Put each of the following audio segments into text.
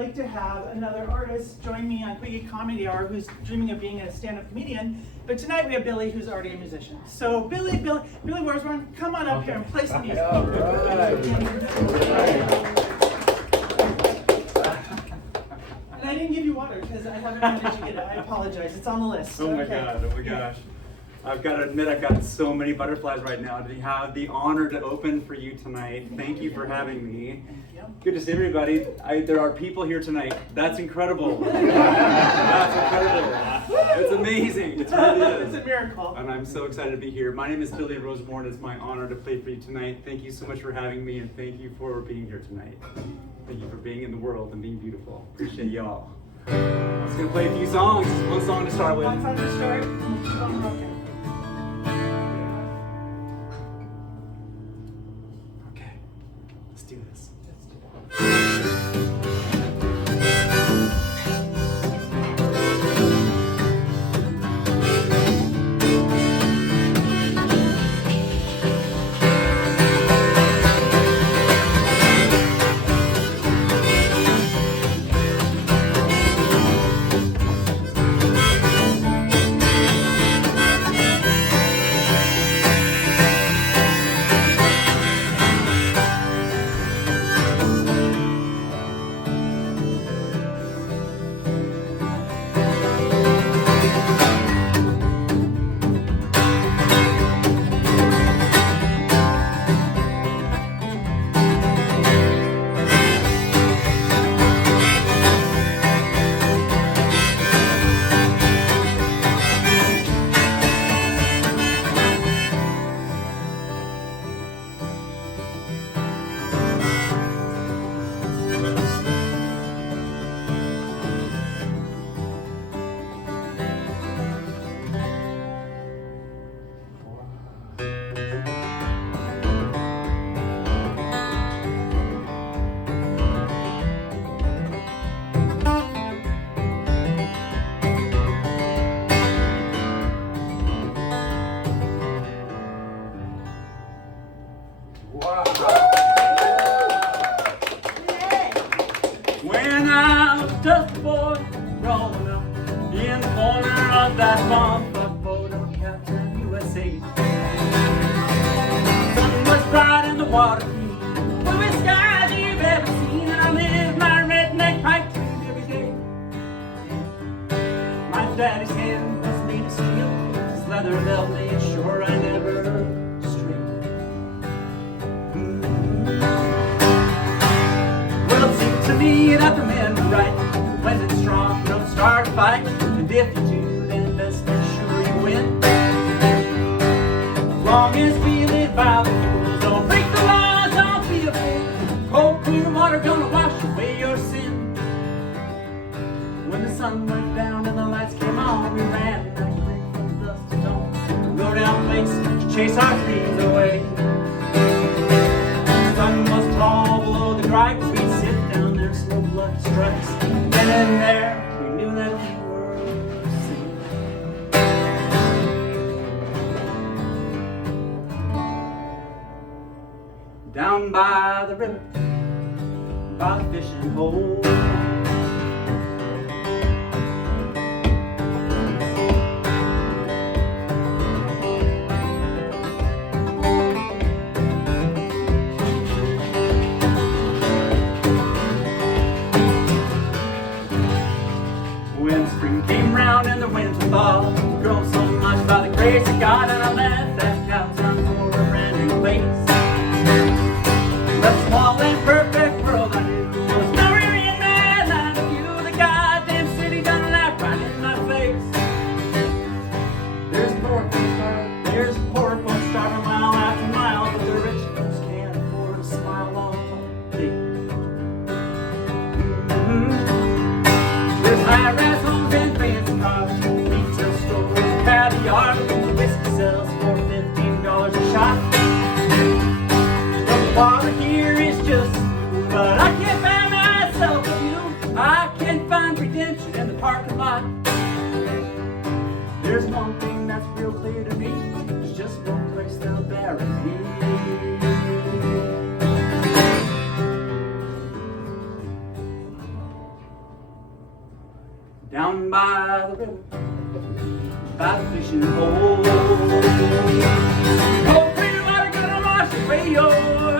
like to have another artist join me on Quiggy Comedy Hour who's dreaming of being a stand-up comedian. But tonight we have Billy, who's already a musician. So Billy Rosewarne, come on up here and play some music. All right. And I didn't give you water because I haven't managed to get it. I apologize. It's on the list. Oh my God, oh my gosh. I've got to admit, I've got so many butterflies right now to have the honor to open for you tonight. Thank you for having me. Good to see everybody. There are people here tonight. That's incredible. That's incredible. It's amazing. It really is. It's a miracle. And I'm so excited to be here. My name is Billy Rosewarne. It's my honor to play for you tonight. Thank you so much for having me, and thank you for being here tonight. Thank you for being in the world and being beautiful. Appreciate y'all. I'm just going to play a few songs. One song to start with. One song to start. Keep on rocking. Okay, let's do this. When I was just a boy, growing up in the corner of that bumper photo Captain USA. Sun was bright and the water clean, bluest skies you've ever seen, and I lived my redneck pipe dream every day. My daddy's hand was made of steel, his leather belt made sure I never strayed. Well, it seemed to me that the men were right. When it's strong, don't start a fight. And if you do, then best make sure you win. As long as we live by the rules, don't break the laws, don't be a fool. Cold, clear water gonna wash away your sin. When the sun went down and the lights came on, we ran like quick from dusk to dawn. Go down lakes to chase our dreams away. The sun was tall below the gripe. We'd sit down there, slow blood strikes. And then and there, we knew that we were safe. Down by the river, by the fishing hole. When spring came round and the winds would thaw, grown so much by the grace of God, and I left that downtown for a brand new place. That small and perfect world I knew was nowhere in that line of view. The goddamn city done laughed right in my face. There's poor folks starving mile after mile, but the rich folks can't afford to smile all day. There's high-rise homes and fancy cars, retail stores, caviar, the whiskey sells for $15 a shot. The water here is just smooth, but I can't find myself a view. I can't find redemption in the parking lot. There's one thing that's real clear to me, there's just one place they'll bury me. down by the river, by the fishing hole. Oh, clean water gonna wash away your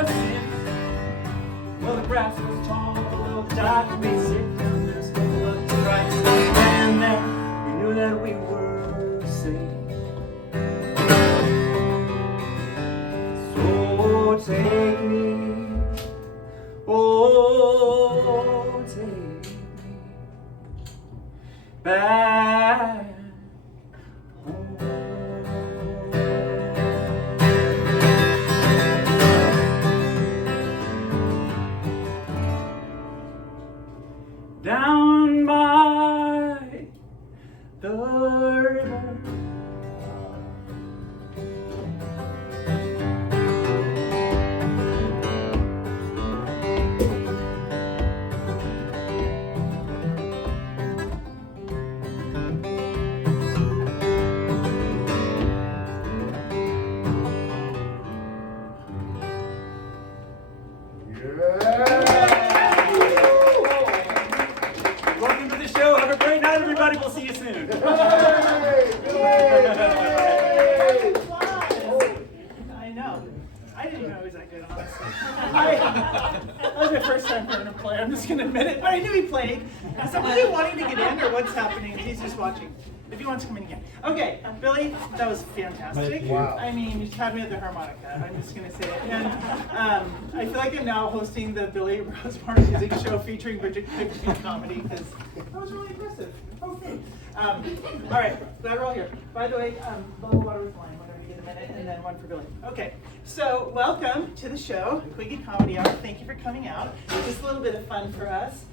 sins. Well, the grass was tall, well, the tide could be sick, and there's no love to right. And there, we knew that we were safe. So take me, oh, take me back home. Down by the river, welcome to the show. Have a great night, everybody. We'll see you soon. I know. I didn't even know he was that good, honestly. That was my first time hearing him play. I'm just going to admit it. But I knew he played. Is somebody wanting to get in, or what's happening? He's just watching. If he wants to come in again. Okay, Billy, that was fantastic. Wow. I mean, you had me at the harmonica. I'm just going to say it. And I feel like I'm now hosting the Billy Rosewarne music show featuring Bridget Quigg comedy, because that was really impressive. Okay. All right, glad we're all here. By the way, bottle of water with wine whenever you get a minute, and then one for Billy. Okay, so welcome to the show, Quiggy Comedy Hour. Thank you for coming out. Just a little bit of fun for us.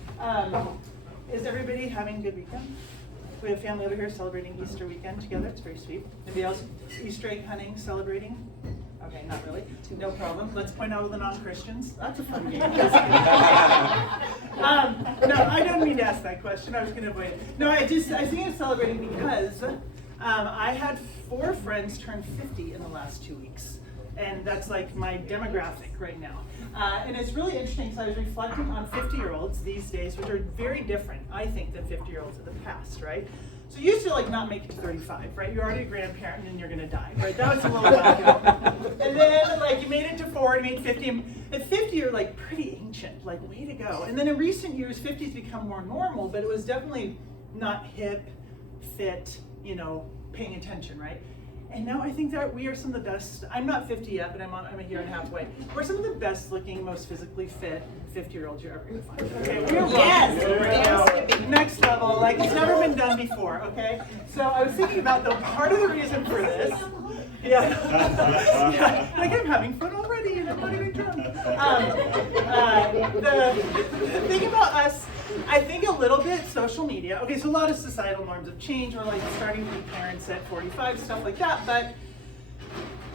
Is everybody having a good weekend? We have family over here celebrating Easter weekend together. It's very sweet. Anybody else Easter egg hunting, celebrating? Okay, not really. No problem. Let's point out all the non-Christians. That's a fun game. No, I don't mean to ask that question. I was going to avoid it. No, I think I'm celebrating because I had 4 friends turn 50 in the last 2 weeks. And that's like my demographic right now. And it's really interesting because I was reflecting on 50-year-olds these days, which are very different, I think, than 50-year-olds of the past, right? So you used to like not make it to 35, right? You're already a grandparent and you're gonna die, right? That was a little while ago. And then like you made it to 40, made 50. At 50, you're like pretty ancient, like way to go. And then in recent years, 50's become more normal, but it was definitely not hip, fit, paying attention, right? And now I think that we are some of the best. I'm not 50 yet, but I'm a year and a half away. We're some of the best looking, most physically fit 50-year-olds you're ever going to find. Okay, we're Yes. next level. Like it's never been done before. Okay, so I was thinking about part of the reason for this. Yeah, like I'm having fun already, and I'm not even drunk. The thing about us. I think a little bit social media. Okay, so a lot of societal norms have changed. We're like starting to be parents at 45, stuff like that. But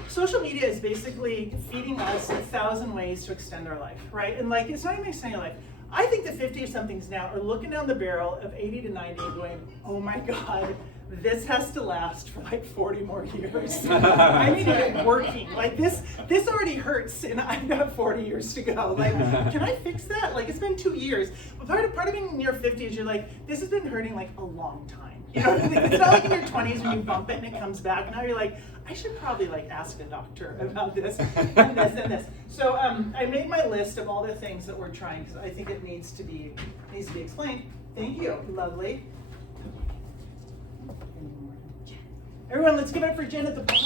social media is basically feeding us 1,000 ways to extend our life, right? And like, it's not even extending your life. I think the 50-somethings now are looking down the barrel of 80 to 90 and going, oh my God, this has to last for like 40 more years. I need to get working. Like this already hurts and I've got 40 years to go. Like, can I fix that? Like it's been 2 years. But part of being in your 50s, you're like, this has been hurting like a long time. You know what I mean? It's not like in your 20s when you bump it and it comes back. Now you're like, I should probably like ask a doctor about this and this and this. So I made my list of all the things that we're trying because I think it needs to be explained. Thank you, lovely. Everyone, let's give it up for Jen at the bar.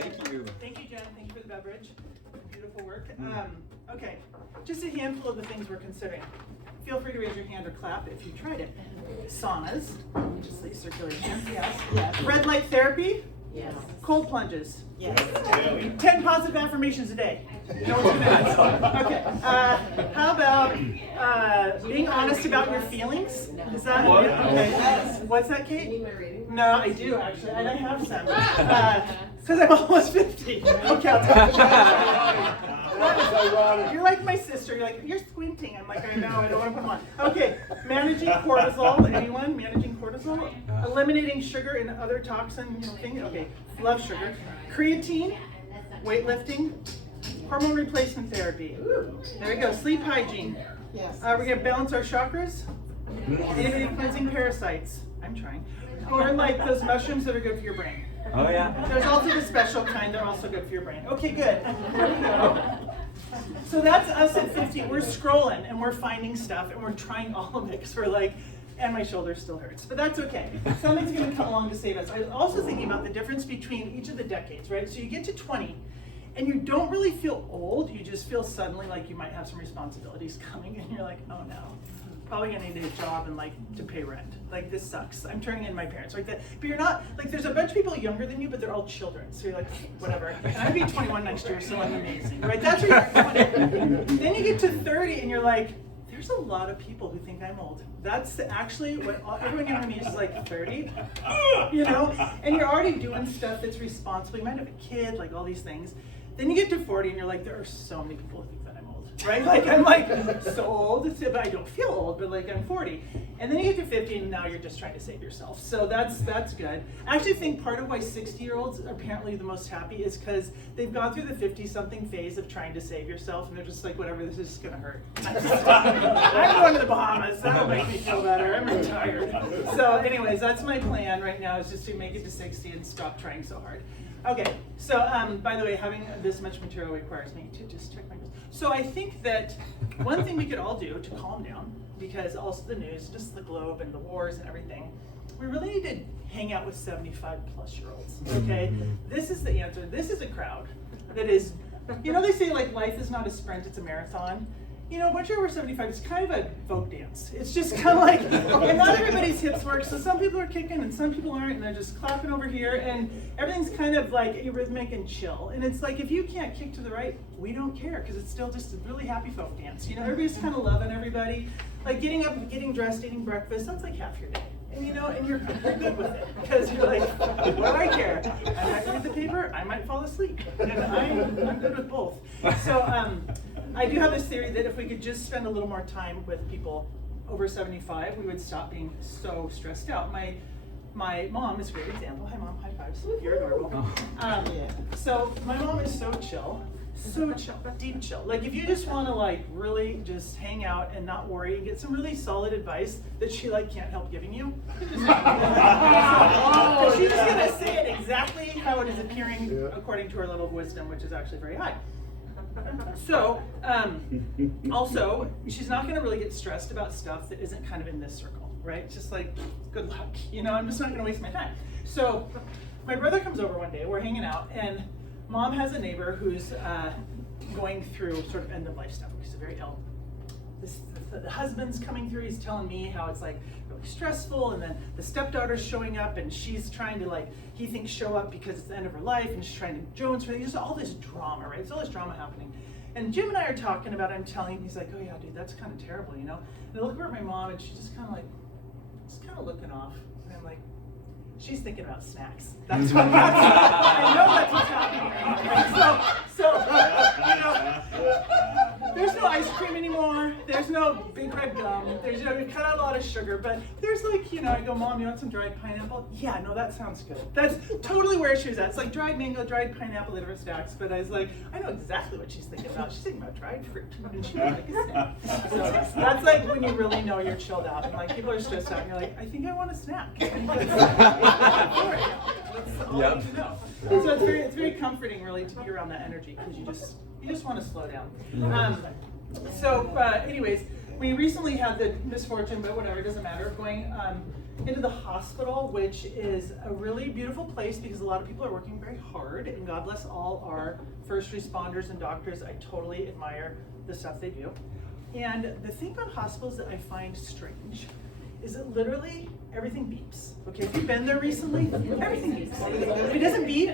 Thank you. Thank you, Jen. Thank you for the beverage. Beautiful work. Okay, just a handful of the things we're considering. Feel free to raise your hand or clap if you tried it. Saunas, just like circulation. Yes. Red light therapy. Yes. Cold plunges. Yes. 10 positive affirmations a day. No one's gonna ask. Okay. How about being honest about your feelings? Is that What? okay? Yes. What's that, Kate? You need my reading? No, I do actually, and I have some. Because I'm almost 50. Okay, I'll tell you. You're like my sister. You're like, you're squinting. I'm like, I know, I don't want to put them on. Okay, managing cortisol. Anyone? Managing cortisol? Eliminating sugar and other toxin things. Okay, love sugar. Creatine, weightlifting, hormone replacement therapy. There we go. Sleep hygiene. Yes. We're going to balance our chakras. Anybody cleansing parasites? I'm trying. Or like those mushrooms that are good for your brain. Oh yeah. There's also the special kind that are also good for your brain. Okay, good. There we go. So that's us at 50. We're scrolling and we're finding stuff and we're trying all of it because we're like, and my shoulder still hurts, but that's okay. Something's going to come along to save us. I was also thinking about the difference between each of the decades, right? So you get to 20 and you don't really feel old. You just feel suddenly like you might have some responsibilities coming and you're like, oh no. Probably gonna need a job and like to pay rent. Like this sucks. I'm turning in my parents like that. But you're not like there's a bunch of people younger than you, but they're all children. So you're like whatever. And I'm gonna be 21 next year, so I'm amazing, right? That's where you're at 20. Then you get to 30 and you're like, there's a lot of people who think I'm old. That's actually what everyone younger than me is like 30, you know. And you're already doing stuff that's responsible. You might have a kid, like all these things. Then you get to 40 and you're like, there are so many people who think that I'm old, right? Like I'm like so old, but I don't feel old, but like I'm 40. And then you get to 50 and now you're just trying to save yourself. So that's good. I actually think part of why 60-year-olds are apparently the most happy is because they've gone through the 50-something phase of trying to save yourself and they're just like, whatever, this is just gonna hurt. I'm going to the Bahamas, that'll make me feel better, I'm retired. So anyways, that's my plan right now is just to make it to 60 and stop trying so hard. Okay, so by the way, having this much material requires me to just check my notes. So I think that one thing we could all do to calm down, because also the news, just the globe and the wars and everything, we really need to hang out with 75-plus-year-olds, okay? This is the answer. This is a crowd that is, you know they say like life is not a sprint, it's a marathon. You know, once you're over 75, it's kind of a folk dance. It's just kind of like, and not everybody's hips work, so some people are kicking and some people aren't, and they're just clapping over here, and everything's kind of like arrhythmic and chill. And it's like, if you can't kick to the right, we don't care, because it's still just a really happy folk dance. You know, everybody's kind of loving everybody. Like getting up, getting dressed, eating breakfast, that's like half your day. And you know, and you're good with it, because you're like, what do I care? I might read the paper, I might fall asleep, and I'm good with both. So I do have this theory that if we could just spend a little more time with people over 75, we would stop being so stressed out. My mom is a great example. Hi mom, high fives. You're adorable. So my mom is so chill, deep chill. Like if you just want to like really just hang out and not worry and get some really solid advice that she like can't help giving you, she's just gonna say it exactly how it is appearing according to her level of wisdom, which is actually very high. So, also, she's not going to really get stressed about stuff that isn't kind of in this circle, right? It's just like, good luck, you know, I'm just not going to waste my time. So, my brother comes over one day, we're hanging out, and mom has a neighbor who's going through sort of end-of-life stuff. She's very ill. The husband's coming through, he's telling me how it's like really stressful, and then the stepdaughter's showing up and she's trying to like, he thinks show up because it's the end of her life and she's trying to Jones for just all this drama, right? It's all this drama happening. And Jim and I are talking about it, I'm telling him, he's like, oh yeah, dude, that's kind of terrible, you know? And I look over at my mom and she's just kind of like, looking off. And I'm like, she's thinking about snacks. That's what I know that's what's happening. So, you know, there's no ice cream anymore. There's no big red gum. There's, you know, we cut out a lot of sugar, but there's like, you know, I go, Mom, you want some dried pineapple? Yeah, no, that sounds good. That's totally where she was at. It's like dried mango, dried pineapple, different stacks. But I was like, I know exactly what she's thinking about. She's thinking about dried fruit. And she was like, a snack. So that's like when you really know you're chilled out. And like people are stressed out and you're like, I think I want a snack. And that's all you need to know. So it's very comforting really to be around that energy because you just want to slow down. Anyways, we recently had the misfortune, but whatever, it doesn't matter, of going into the hospital, which is a really beautiful place because a lot of people are working very hard, and God bless all our first responders and doctors. I totally admire the stuff they do. And the thing about hospitals that I find strange is that literally everything beeps. Okay, if you've been there recently, everything beeps. If it doesn't beep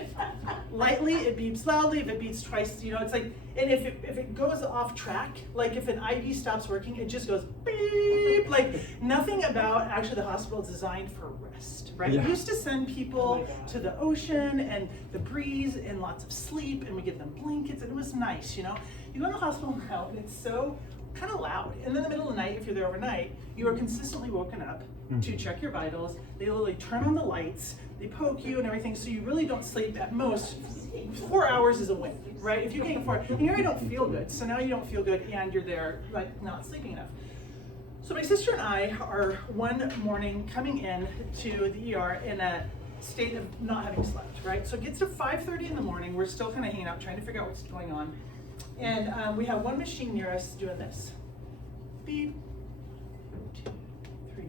lightly, it beeps loudly. If it beeps twice, you know, it's like, and if it goes off track, like if an IV stops working, it just goes beep. Like nothing about actually the hospital is designed for rest, right? Yeah. We used to send people to the ocean and the breeze and lots of sleep, and we give them blankets, and it was nice, you know. You go to the hospital now, and it's so kind of loud. And in the middle of the night, if you're there overnight, you are consistently woken up to check your vitals. They literally turn on the lights, they poke you and everything, so you really don't sleep. At most 4 hours is a win, right? If you can't 4, and you already don't feel good, so now you don't feel good and you're there like not sleeping enough. So my sister and I are one morning coming in to the ER in a state of not having slept, right? So it gets to 5:30 in the morning. We're still kind of hanging out, trying to figure out what's going on. And we have one machine near us doing this. Beep, 2, 3,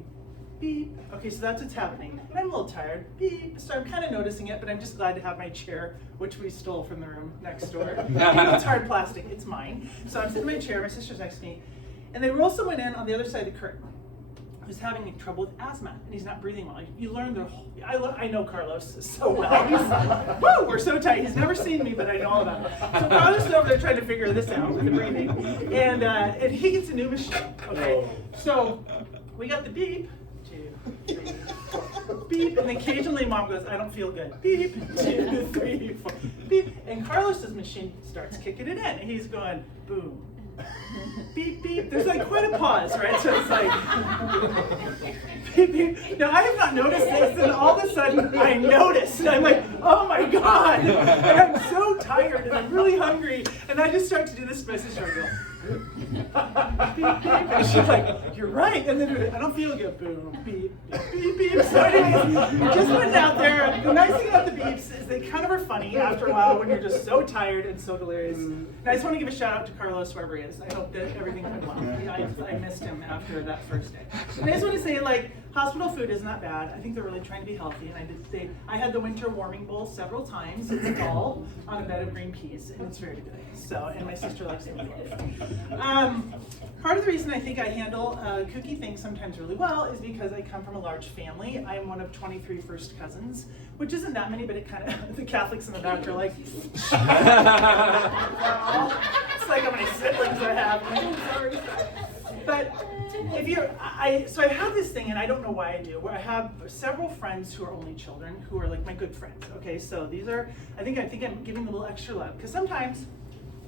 beep. Okay, so that's what's happening. And I'm a little tired. Beep. So I'm kind of noticing it, but I'm just glad to have my chair, which we stole from the room next door. It's hard plastic. It's mine. So I'm sitting in my chair. My sister's next to me. And they roll someone in on the other side of the curtain who's having trouble with asthma, and he's not breathing well. You learn the whole, I know Carlos so well. He's, woo, we're so tight. He's never seen me, but I know all about it. So Carlos is over there trying to figure this out with the breathing. And he gets a new machine, okay? So we got the beep, 2, 3, 4, beep, and occasionally mom goes, I don't feel good. Beep, 2, 3, 4, beep. And Carlos's machine starts kicking it in, and he's going, boom. Beep, beep. There's like quite a pause, right? So it's like, beep, beep. Now, I have not noticed this, and all of a sudden I noticed, and I'm like, oh my God. And I'm so tired, and I'm really hungry, and I just start to do this to my sister. I go, beep, beep. And she's like, you're right. And then I don't feel good. Boom, beep, beep, beep, beep. So anyways, just put it out there. The nice thing about the beeps is they kind of are funny after a while when you're just so tired and so delirious. And I just want to give a shout out to Carlos, wherever he is. I hope that everything went well. I missed him after that first day. And I just want to say, like, hospital food is not bad. I think they're really trying to be healthy. And I did say, I had the winter warming bowl several times. It's all on a bed of green peas, and it's very good. So, and my sister likes them both. Part of the reason I think I handle kooky things sometimes really well is because I come from a large family. I'm one of 23 first cousins, which isn't that many, but it kind of, the Catholics in the back are like, it's like how many siblings I have. I'm sorry. But if you're, so I have this thing, and I don't know why I do, where I have several friends who are only children, who are like my good friends. Okay, so these are, I think I'm giving them a little extra love, because sometimes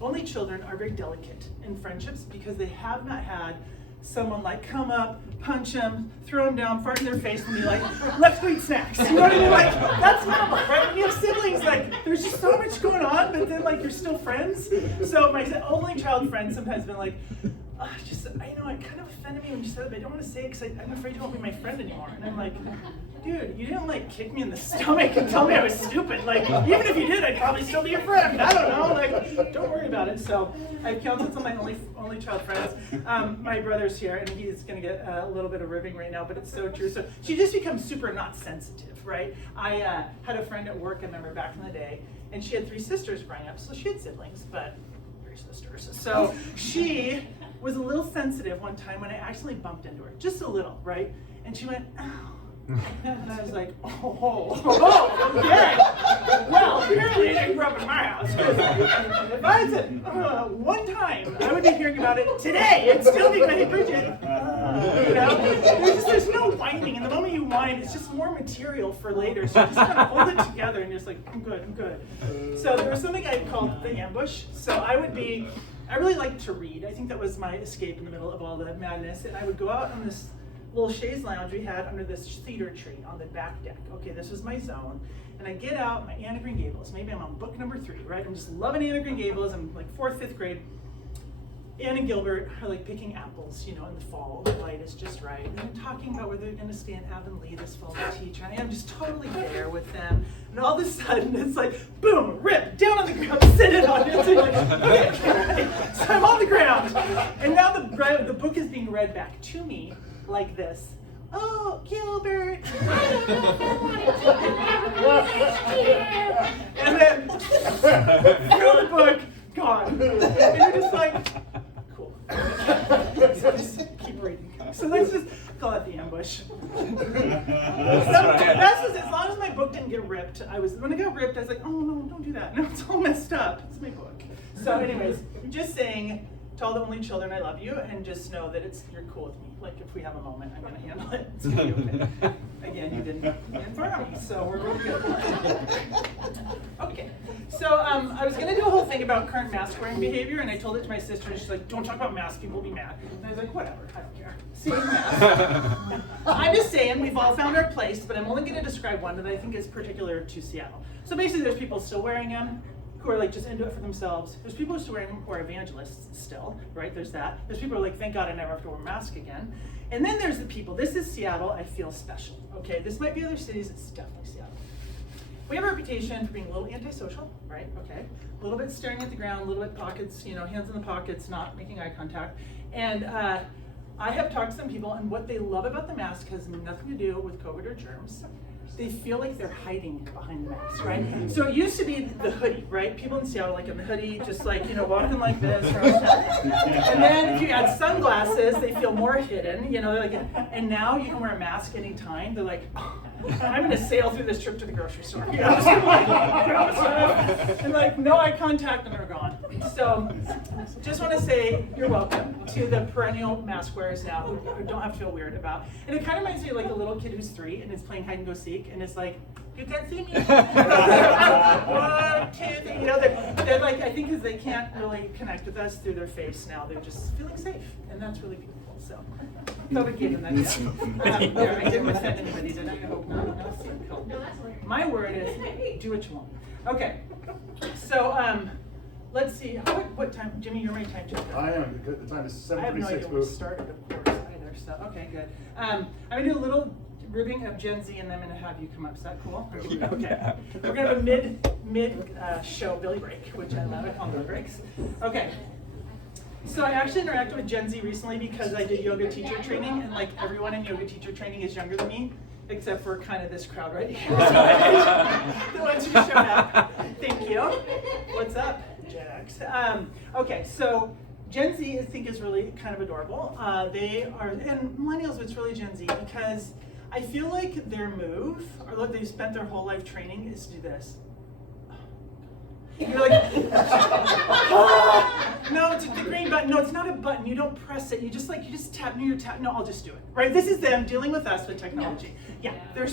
only children are very delicate in friendships because they have not had someone like come up, punch them, throw them down, fart in their face, and be like, let's go eat snacks. You know what I mean? Like, that's normal, right? When you have siblings, like, there's just so much going on, but then, like, you're still friends. So my only child friend sometimes been like, I know it kind of offended me when you said it, but I don't want to say it because I'm afraid you won't be my friend anymore. And I'm like, dude, you didn't like kick me in the stomach and tell me I was stupid. Like, even if you did, I'd probably still be your friend. I don't know. Like, don't worry about it. So I've counseled some of my only child friends. My brother's here, and he's going to get a little bit of ribbing right now, but it's so true. So she just becomes super not sensitive, right? I had a friend at work, I remember back in the day, and she had 3 sisters growing up. So she had siblings, but 3 sisters. So she was a little sensitive one time when I actually bumped into her, just a little, right? And she went, ow. And I was like, okay. Well, apparently it didn't grow up in my house. If I had said one time, I would be hearing about it today. It'd still be, hey, Bridget. You know, there's no whining. And the moment you whine, it's just more material for later. So you just kind of hold it together and you're just like, I'm good. So there was something I called the ambush. So I really liked to read. I think that was my escape in the middle of all the madness. And I would go out on this little chaise lounge we had under this cedar tree on the back deck. Okay, this was my zone. And I get out my Anne of Green Gables. Maybe I'm on book number 3, right? I'm just loving Anne of Green Gables. I'm like 4th, 5th grade. Anne and Gilbert are like picking apples, you know, in the fall. The light is just right. And they're talking about where they're going to stay in Avonlea this fall to teach. And I'm just totally there with them. And all of a sudden, it's like, boom, rip, down on the ground, sit it on it. So you're like, okay. So I'm on the ground. And now the book is being read back to me like this. Oh, Gilbert. And then throw the book, gone. And you're just like, cool. So just keep reading. So let's just call it the ambush. That's as long as my book didn't get ripped. When it got ripped, I was like, oh no, don't do that. No, it's all messed up. It's my book. So anyways, just saying to all the only children, I love you, and just know that you're cool with me. Like, if we have a moment, I'm going to handle it. It's going to be okay. Again, you didn't inform me, so we're both good. Okay. So I was going to do a whole thing about current mask wearing behavior, and I told it to my sister, and she's like, don't talk about masks, people will be mad. And I was like, whatever, I don't care. See, mask. I'm just saying, we've all found our place, but I'm only going to describe one that I think is particular to Seattle. So basically, there's people still wearing them. who are like just into it for themselves. There's people who are evangelists still, right? There's that. There's people who are like, thank God I never have to wear a mask again. And then there's the people, this is Seattle, I feel special, okay? This might be other cities, it's definitely Seattle. We have a reputation for being a little antisocial, right? Okay. A little bit staring at the ground, a little bit pockets, hands in the pockets, not making eye contact. And I have talked to some people, and what they love about the mask has nothing to do with COVID or germs. They feel like they're hiding behind the mask, right? So it used to be the hoodie, right? People in Seattle, like in the hoodie, just like, walking like this. And then if you add sunglasses, they feel more hidden, they're like, and now you can wear a mask anytime. They're like, oh, I'm gonna sail through this trip to the grocery store. Just like, and like, no eye contact, and they're gone. So just wanna say you're welcome to the perennial mask wearers now who don't have to feel weird about. And it kind of reminds me of like a little kid who's 3 and is playing hide and go seek. And it's like, you can't see me. 1, 2, 3. They're like, I think because they can't really connect with us through their face now, they're just feeling safe, and that's really beautiful. So, COVID gave them that. There, I didn't offend anybody, did I? I hope not. No, cool. My word is, do what you want. Okay. So, let's see. What time, Jimmy? You're my time checker. I am. The time is 7:36. I have no idea when we started, of course, either. So, okay, good. I'm gonna do a little ribbing of Gen Z, and then I'm going to have you come up. Is that cool? Okay. We're going to have a mid show Billy break, which I love. I call them breaks. Okay. So I actually interacted with Gen Z recently because I did yoga teacher training, and like everyone in yoga teacher training is younger than me, except for kind of this crowd right here. The ones who showed up. Thank you. What's up, Gen X? Okay, so Gen Z I think is really kind of adorable. They are, and millennials, it's really Gen Z because I feel like their move, or what they've spent their whole life training, is to do this. You're like, no, it's the green button. No, it's not a button. You don't press it. You just tap. No, you're tap. No, I'll just do it. Right? This is them dealing with us with technology. Yeah, they've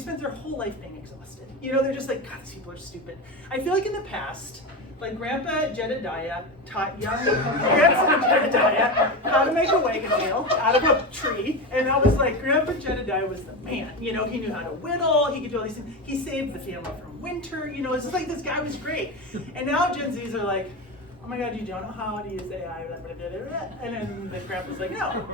spent their whole life being exhausted. They're just like, God, these people are stupid. I feel like in the past, like Grandpa Jedediah taught young grandson Jedediah how to make a wagon wheel out of a tree, and I was like, Grandpa Jedediah was the man. He knew how to whittle. He could do all these things. He saved the family from winter. It's just like this guy was great. And now Gen Zs are like, oh my God, you don't know how to use AI. And then the grandpa's like, no,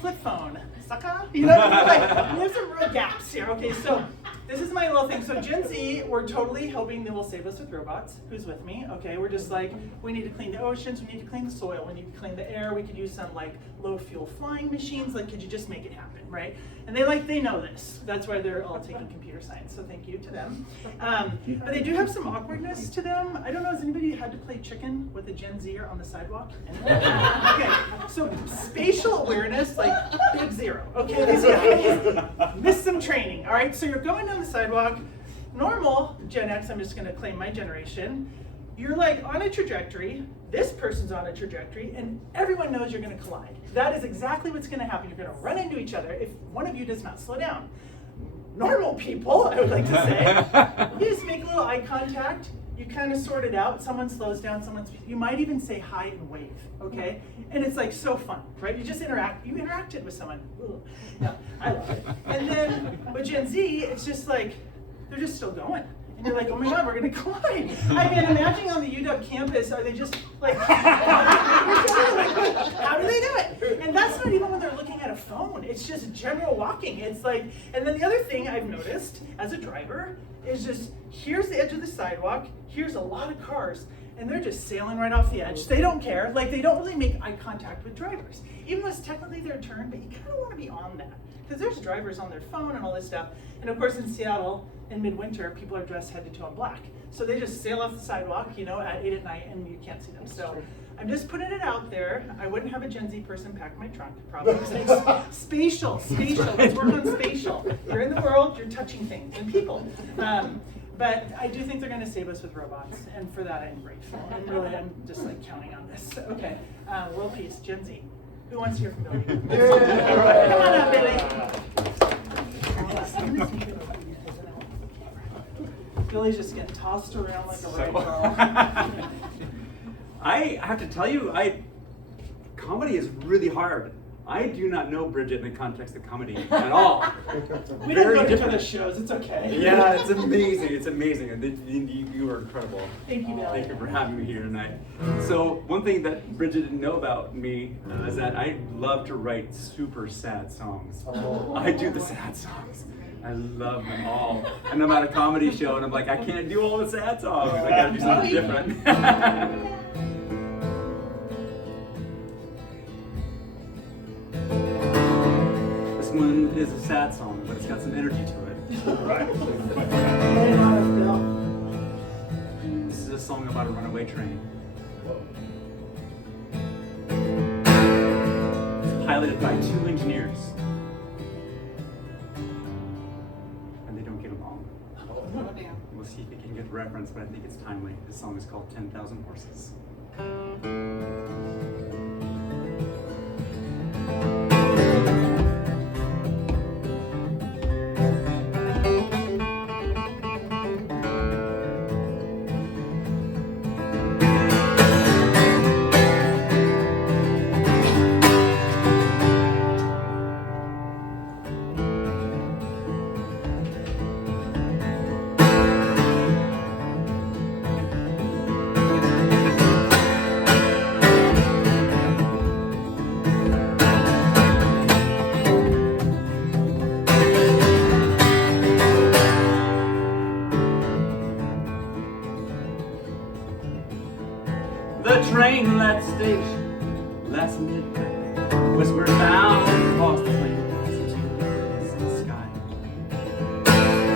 flip phone, sucker. Like, there's some real gaps here. Okay, so this is my little thing. So Gen Z, we're totally hoping they will save us with robots. Who's with me? Okay, we're just like, we need to clean the oceans, we need to clean the soil, we need to clean the air, we could use some like low fuel flying machines. Like, could you just make it happen, right? And they know this. That's why they're all taking computer science. So thank you to them. But they do have some awkwardness to them. I don't know, has anybody had to play chicken with a Gen Zer on the sidewalk? Okay, so spatial awareness, like big 0. Okay, these guys missed some training. All right, so you're going down the sidewalk. Normal Gen X, I'm just going to claim my generation. You're like on a trajectory. This person's on a trajectory, and everyone knows you're going to collide. That is exactly what's going to happen. You're going to run into each other if one of you does not slow down. Normal people, I would like to say, you just make a little eye contact. You kind of sort it out. Someone slows down, you might even say hi and wave, okay? And it's like so fun, right? You just interacted with someone. Yeah, I love it. And then with Gen Z, it's just like, they're just still going. And you're like, oh my God, we're gonna collide. I mean, imagining on the UW campus, are they just like, how do they do it? And that's not even when they're looking at a phone. It's just general walking. It's like, and then the other thing I've noticed as a driver is just, here's the edge of the sidewalk, here's a lot of cars, and they're just sailing right off the edge. They don't care. Like, they don't really make eye contact with drivers. Even though it's technically their turn, but you kind of want to be on that. Because there's drivers on their phone and all this stuff. And of course in Seattle, in midwinter, people are dressed head to toe in black. So they just sail off the sidewalk, at 8 at night, and you can't see them. So I'm just putting it out there. I wouldn't have a Gen Z person pack my trunk, probably. Spatial, let's work on spatial. You're in the world, you're touching things and people. But I do think they're going to save us with robots, and for that I'm grateful. And really, I'm just like counting on this. Okay, world peace, Gen Z. Who wants to hear from Billy? Come on up, Billy. Billy's just getting tossed around like a rag doll. I have to tell you, comedy is really hard. I do not know Bridget in the context of comedy at all. We don't Very go to different. the shows, it's okay. Yeah, it's amazing. It's amazing. And you are incredible. Thank you, Billy. Thank you for having me here tonight. So one thing that Bridget didn't know about me is that I love to write super sad songs. I do the sad songs. I love them all. And I'm at a comedy show and I'm like, I can't do all the sad songs. I gotta do something different. This one is a sad song, but it's got some energy to it. This is a song about a runaway train. It's piloted by two engineers. And they don't get along. We'll see if you can get the reference, but I think it's timely. This song is called 10,000 Horses. The train left station last midnight, whispered down across the plains into the distant sky.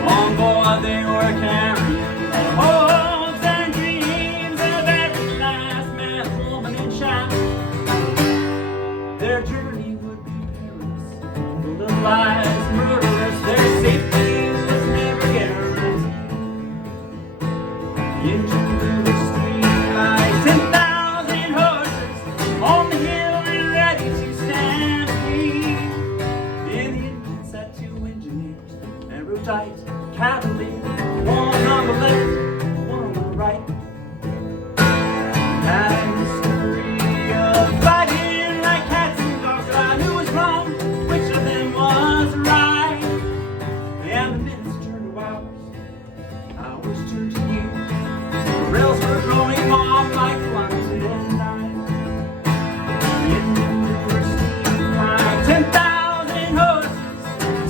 On board they were carrying the hopes and dreams of every last man, woman, and child. Their journey would be perilous, full of lies, murderous. Their safety was never guaranteed. The engine blew the street like 10,000 horses on the hill and ready to stampede. In the engine sat two engineers, narrow tight, cavalier, one on the left, one on the right. That history of fighting like cats and dogs about who was wrong, which of them was right. And the minutes turned to hours, hours turned to years. The rails were growing off like blunted knives. The engine were steaming like 10,000 horses,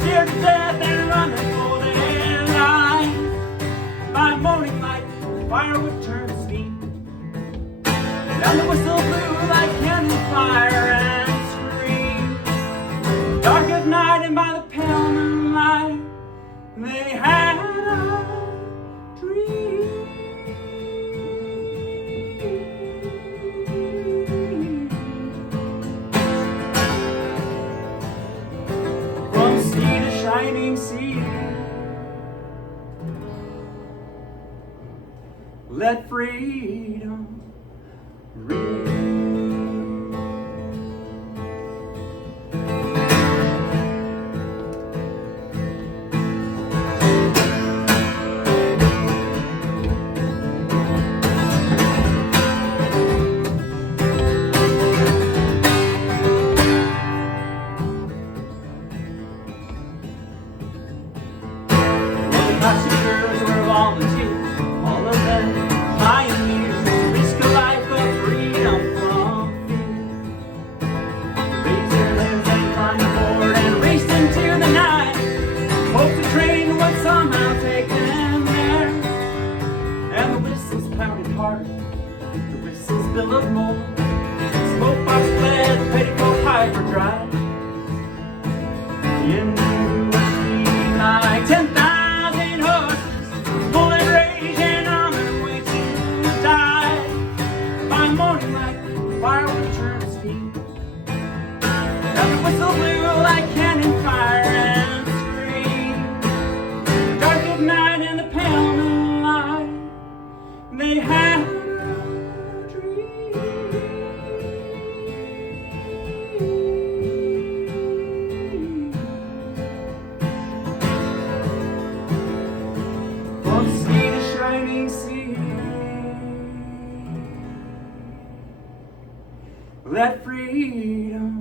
scared to death and running for their life. By morning light, the fire would turn to steam, and the whistle blew like cannon fire and scream. Dark of night and by the pale moonlight, they had a dream. From sea to shining sea, let freedom ring. Passengers were volunteers, all of them pioneers, risk a life of freedom from fear. Raised their hands and climbed aboard and raced into the night. Hoped the train would somehow take them there. And the whistles pounded hard, the whistles billowed more. Smoke box fled, petticoat piper dry. The engine was steaming like 10,000 horses, full of rage and on their way to die. By morning light, the fire would turn to steam, and the whistle blew like cannon fire and scream. Dark of night and the pale moonlight, they had a dream. From sea to shining sea, let freedom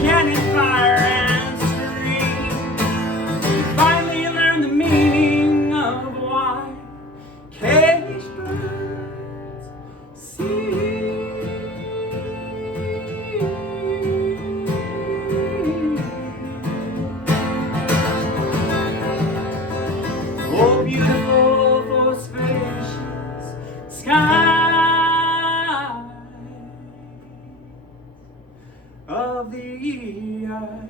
cannon fire and scream. You finally learn the meaning of why caged birds sing. Oh, beautiful for spacious sky of the eye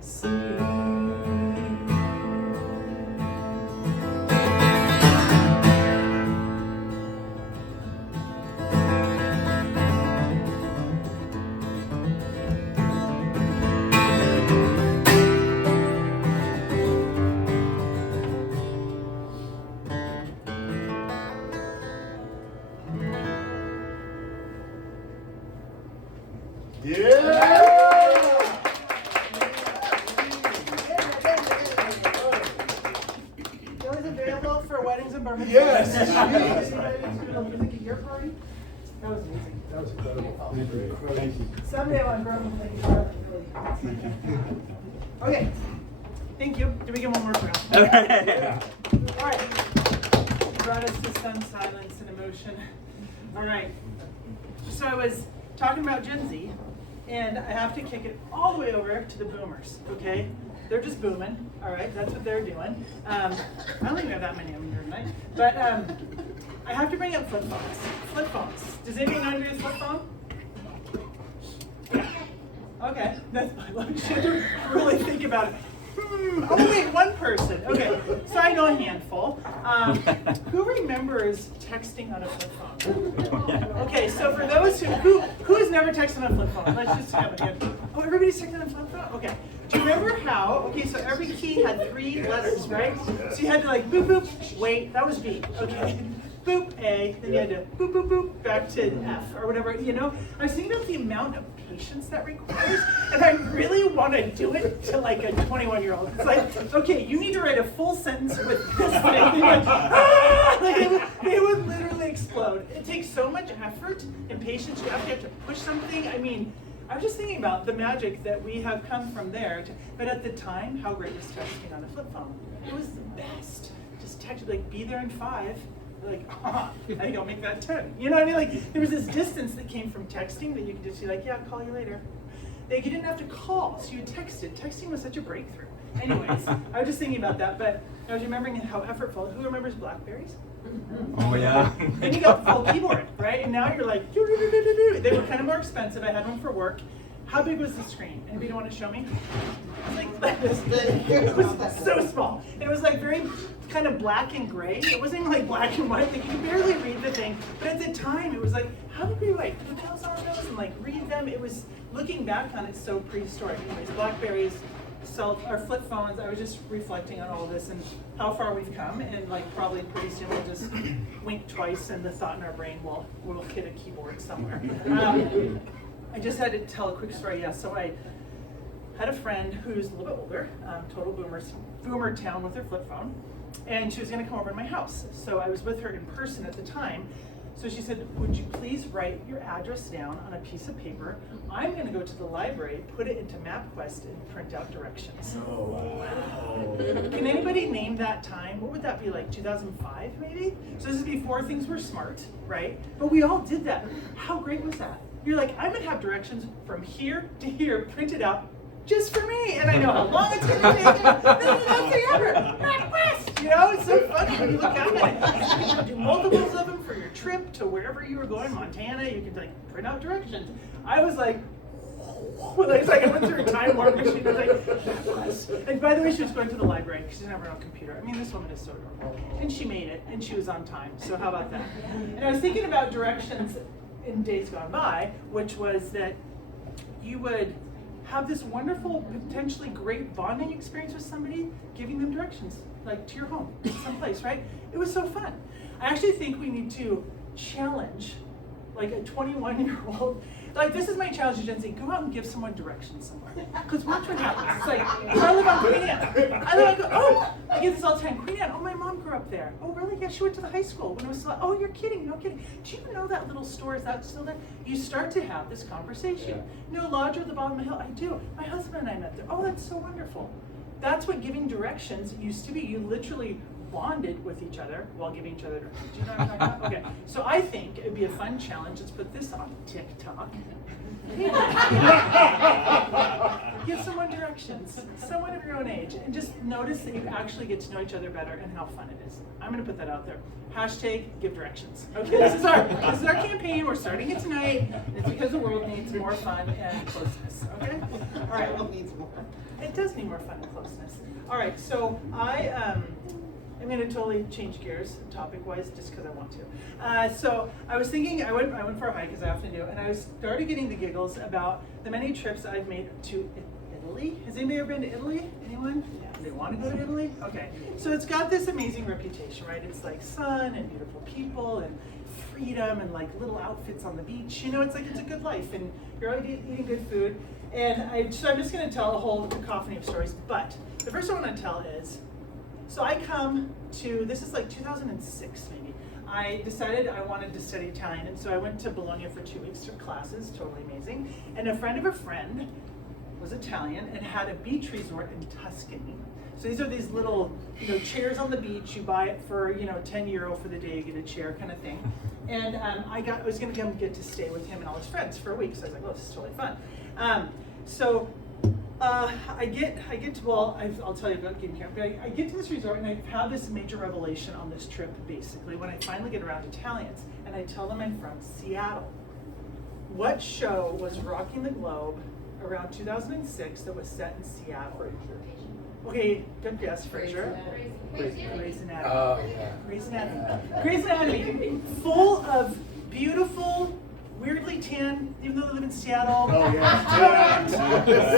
see. Those available for weddings and bar mitzvahs? Yes. Anybody do a music at your party? That was amazing. That was incredible. Thank you. Someday I'll grow up and play guitar. Okay. Thank you. Did we get one more round? Yeah. All right. You brought us to some silence and emotion. All right. So I was talking about Gen Z, and I have to kick it all the way over to the boomers, okay? They're just booming, all right? That's what they're doing. I don't even have that many of them here tonight. But I have to bring up flip phones. Flip phones. Does anybody know how to use a flip phone? Yeah. Okay, that's my luck. You had to really think about it. Oh wait, one person. Okay, so I know a handful. Who remembers texting on a flip phone? Okay, so for those who has never texted on a flip phone, let's just have it again. Oh, everybody's texting on a flip phone? Okay. Do you remember how, okay, so every key had 3 letters, right? So you had to like boop, boop, wait, that was B, okay. Boop, A, then you had to boop, boop, boop, back to F, or whatever, you know? I was thinking about the amount of patience that requires, and I really want to do it to like a 21-year-old. It's like, okay, you need to write a full sentence with this thing. Like, ah! Like they would literally explode. It takes so much effort and patience. You have to push something. I mean, I was just thinking about the magic that we have come from there. But at the time, how great was texting on a flip phone? It was the best. Just text, like, be there in 5. Like, I think I'll make that 10. You know what I mean? Like, there was this distance that came from texting that you could just be like, yeah, I'll call you later. Like, you didn't have to call, so you texted. Texting was such a breakthrough. Anyways, I was just thinking about that, but I was remembering how effortful. Who remembers Blackberries? Oh yeah. Then you got full keyboard, right? And now you're like, doo-doo-doo-doo-doo. They were kind of more expensive. I had one for work. How big was the screen? Anybody want to show me? It was like this. It was so small. It was like very kind of black and gray. It wasn't even like black and white. Like you could barely read the thing. But at the time, it was like, how did we write details on those and like read them? It was, looking back on it, so prehistoric. Anyways, Blackberries, or flip phones. I was just reflecting on all this and how far we've come, and like probably pretty soon we'll just wink twice and the thought in our brain will hit a keyboard somewhere. I just had to tell a quick story. Yeah, so I had a friend who's a little bit older, total boomer town with her flip phone, and she was going to come over to my house. So I was with her in person at the time. So she said, would you please write your address down on a piece of paper? I'm going to go to the library, put it into MapQuest, and print out directions. Oh wow. Can anybody name that time? What would that be, like 2005 maybe? So this is before things were smart, right? But we all did that. How great was that? You're like, I'm going to have directions from here to here printed out just for me, and I know how long it's going to take. Nothing ever. MapQuest, you know, it's so funny when you look at it. You can do multiples of them for your trip to wherever you were going, Montana. You can like print out directions. I was like, it's like I went through a time warp machine. I was like, MapQuest. And by the way, she was going to the library because she didn't have her own computer. I mean, this woman is so adorable, and she made it, and she was on time. So how about that? And I was thinking about directions in days gone by, which was that you would have this wonderful, potentially great bonding experience with somebody, giving them directions, like to your home, someplace, right? It was so fun. I actually think we need to challenge like a 21-year-old Like, this is my challenge to Gen Z. Go out and give someone directions somewhere. Because watch what happens. It's like, I live on Queen Anne. I get this all the time. Queen Anne, oh, my mom grew up there. Oh, really? Yeah, she went to the high school when it was still, oh, you're kidding. No kidding. Do you know that little store? Is that still there? You start to have this conversation. You know, lodge at the bottom of the hill? I do. My husband and I met there. Oh, that's so wonderful. That's what giving directions used to be. You literally bonded with each other while giving each other directions. Do you know what I'm talking about? Okay, so I think it'd be a fun challenge. Let's put this on TikTok. Give someone directions, someone of your own age, and just notice that you actually get to know each other better and how fun it is. I'm gonna put that out there. Hashtag give directions. Okay, this is our campaign. We're starting it tonight. It's because the world needs more fun and closeness. Okay? All right. The world needs more. It does need more fun and closeness. All right, so I'm going to totally change gears topic-wise just because I want to. So I was thinking, I went for a hike as I often do, and I started getting the giggles about the many trips I've made to Italy. Has anybody ever been to Italy? Anyone? Yes. They want to go to Italy? Okay. So it's got this amazing reputation, right? It's like sun and beautiful people and freedom and like little outfits on the beach. You know, it's like it's a good life and you're eating good food. And so I'm just going to tell a whole cacophony of stories. But the first one I want to tell is, so I come to, this is like 2006 maybe. I decided I wanted to study Italian, and so I went to Bologna for 2 weeks, took classes, totally amazing. And a friend of a friend was Italian and had a beach resort in Tuscany. So these are these little, chairs on the beach. You buy it for, €10 for the day, you get a chair kind of thing. And I was gonna get to stay with him and all his friends for a week. So I was like, oh, this is totally fun. I'll tell you about game camp, but I get to this resort and I have this major revelation on this trip, basically, when I finally get around Italians, and I tell them I'm from Seattle. What show was rocking the globe around 2006 that was set in Seattle? Okay, good guess, Frasier. Grey's Anatomy. Oh, yeah. Grey's Anatomy. Grey's Anatomy, full of beautiful, weirdly tan, even though they live in Seattle. Oh, yeah.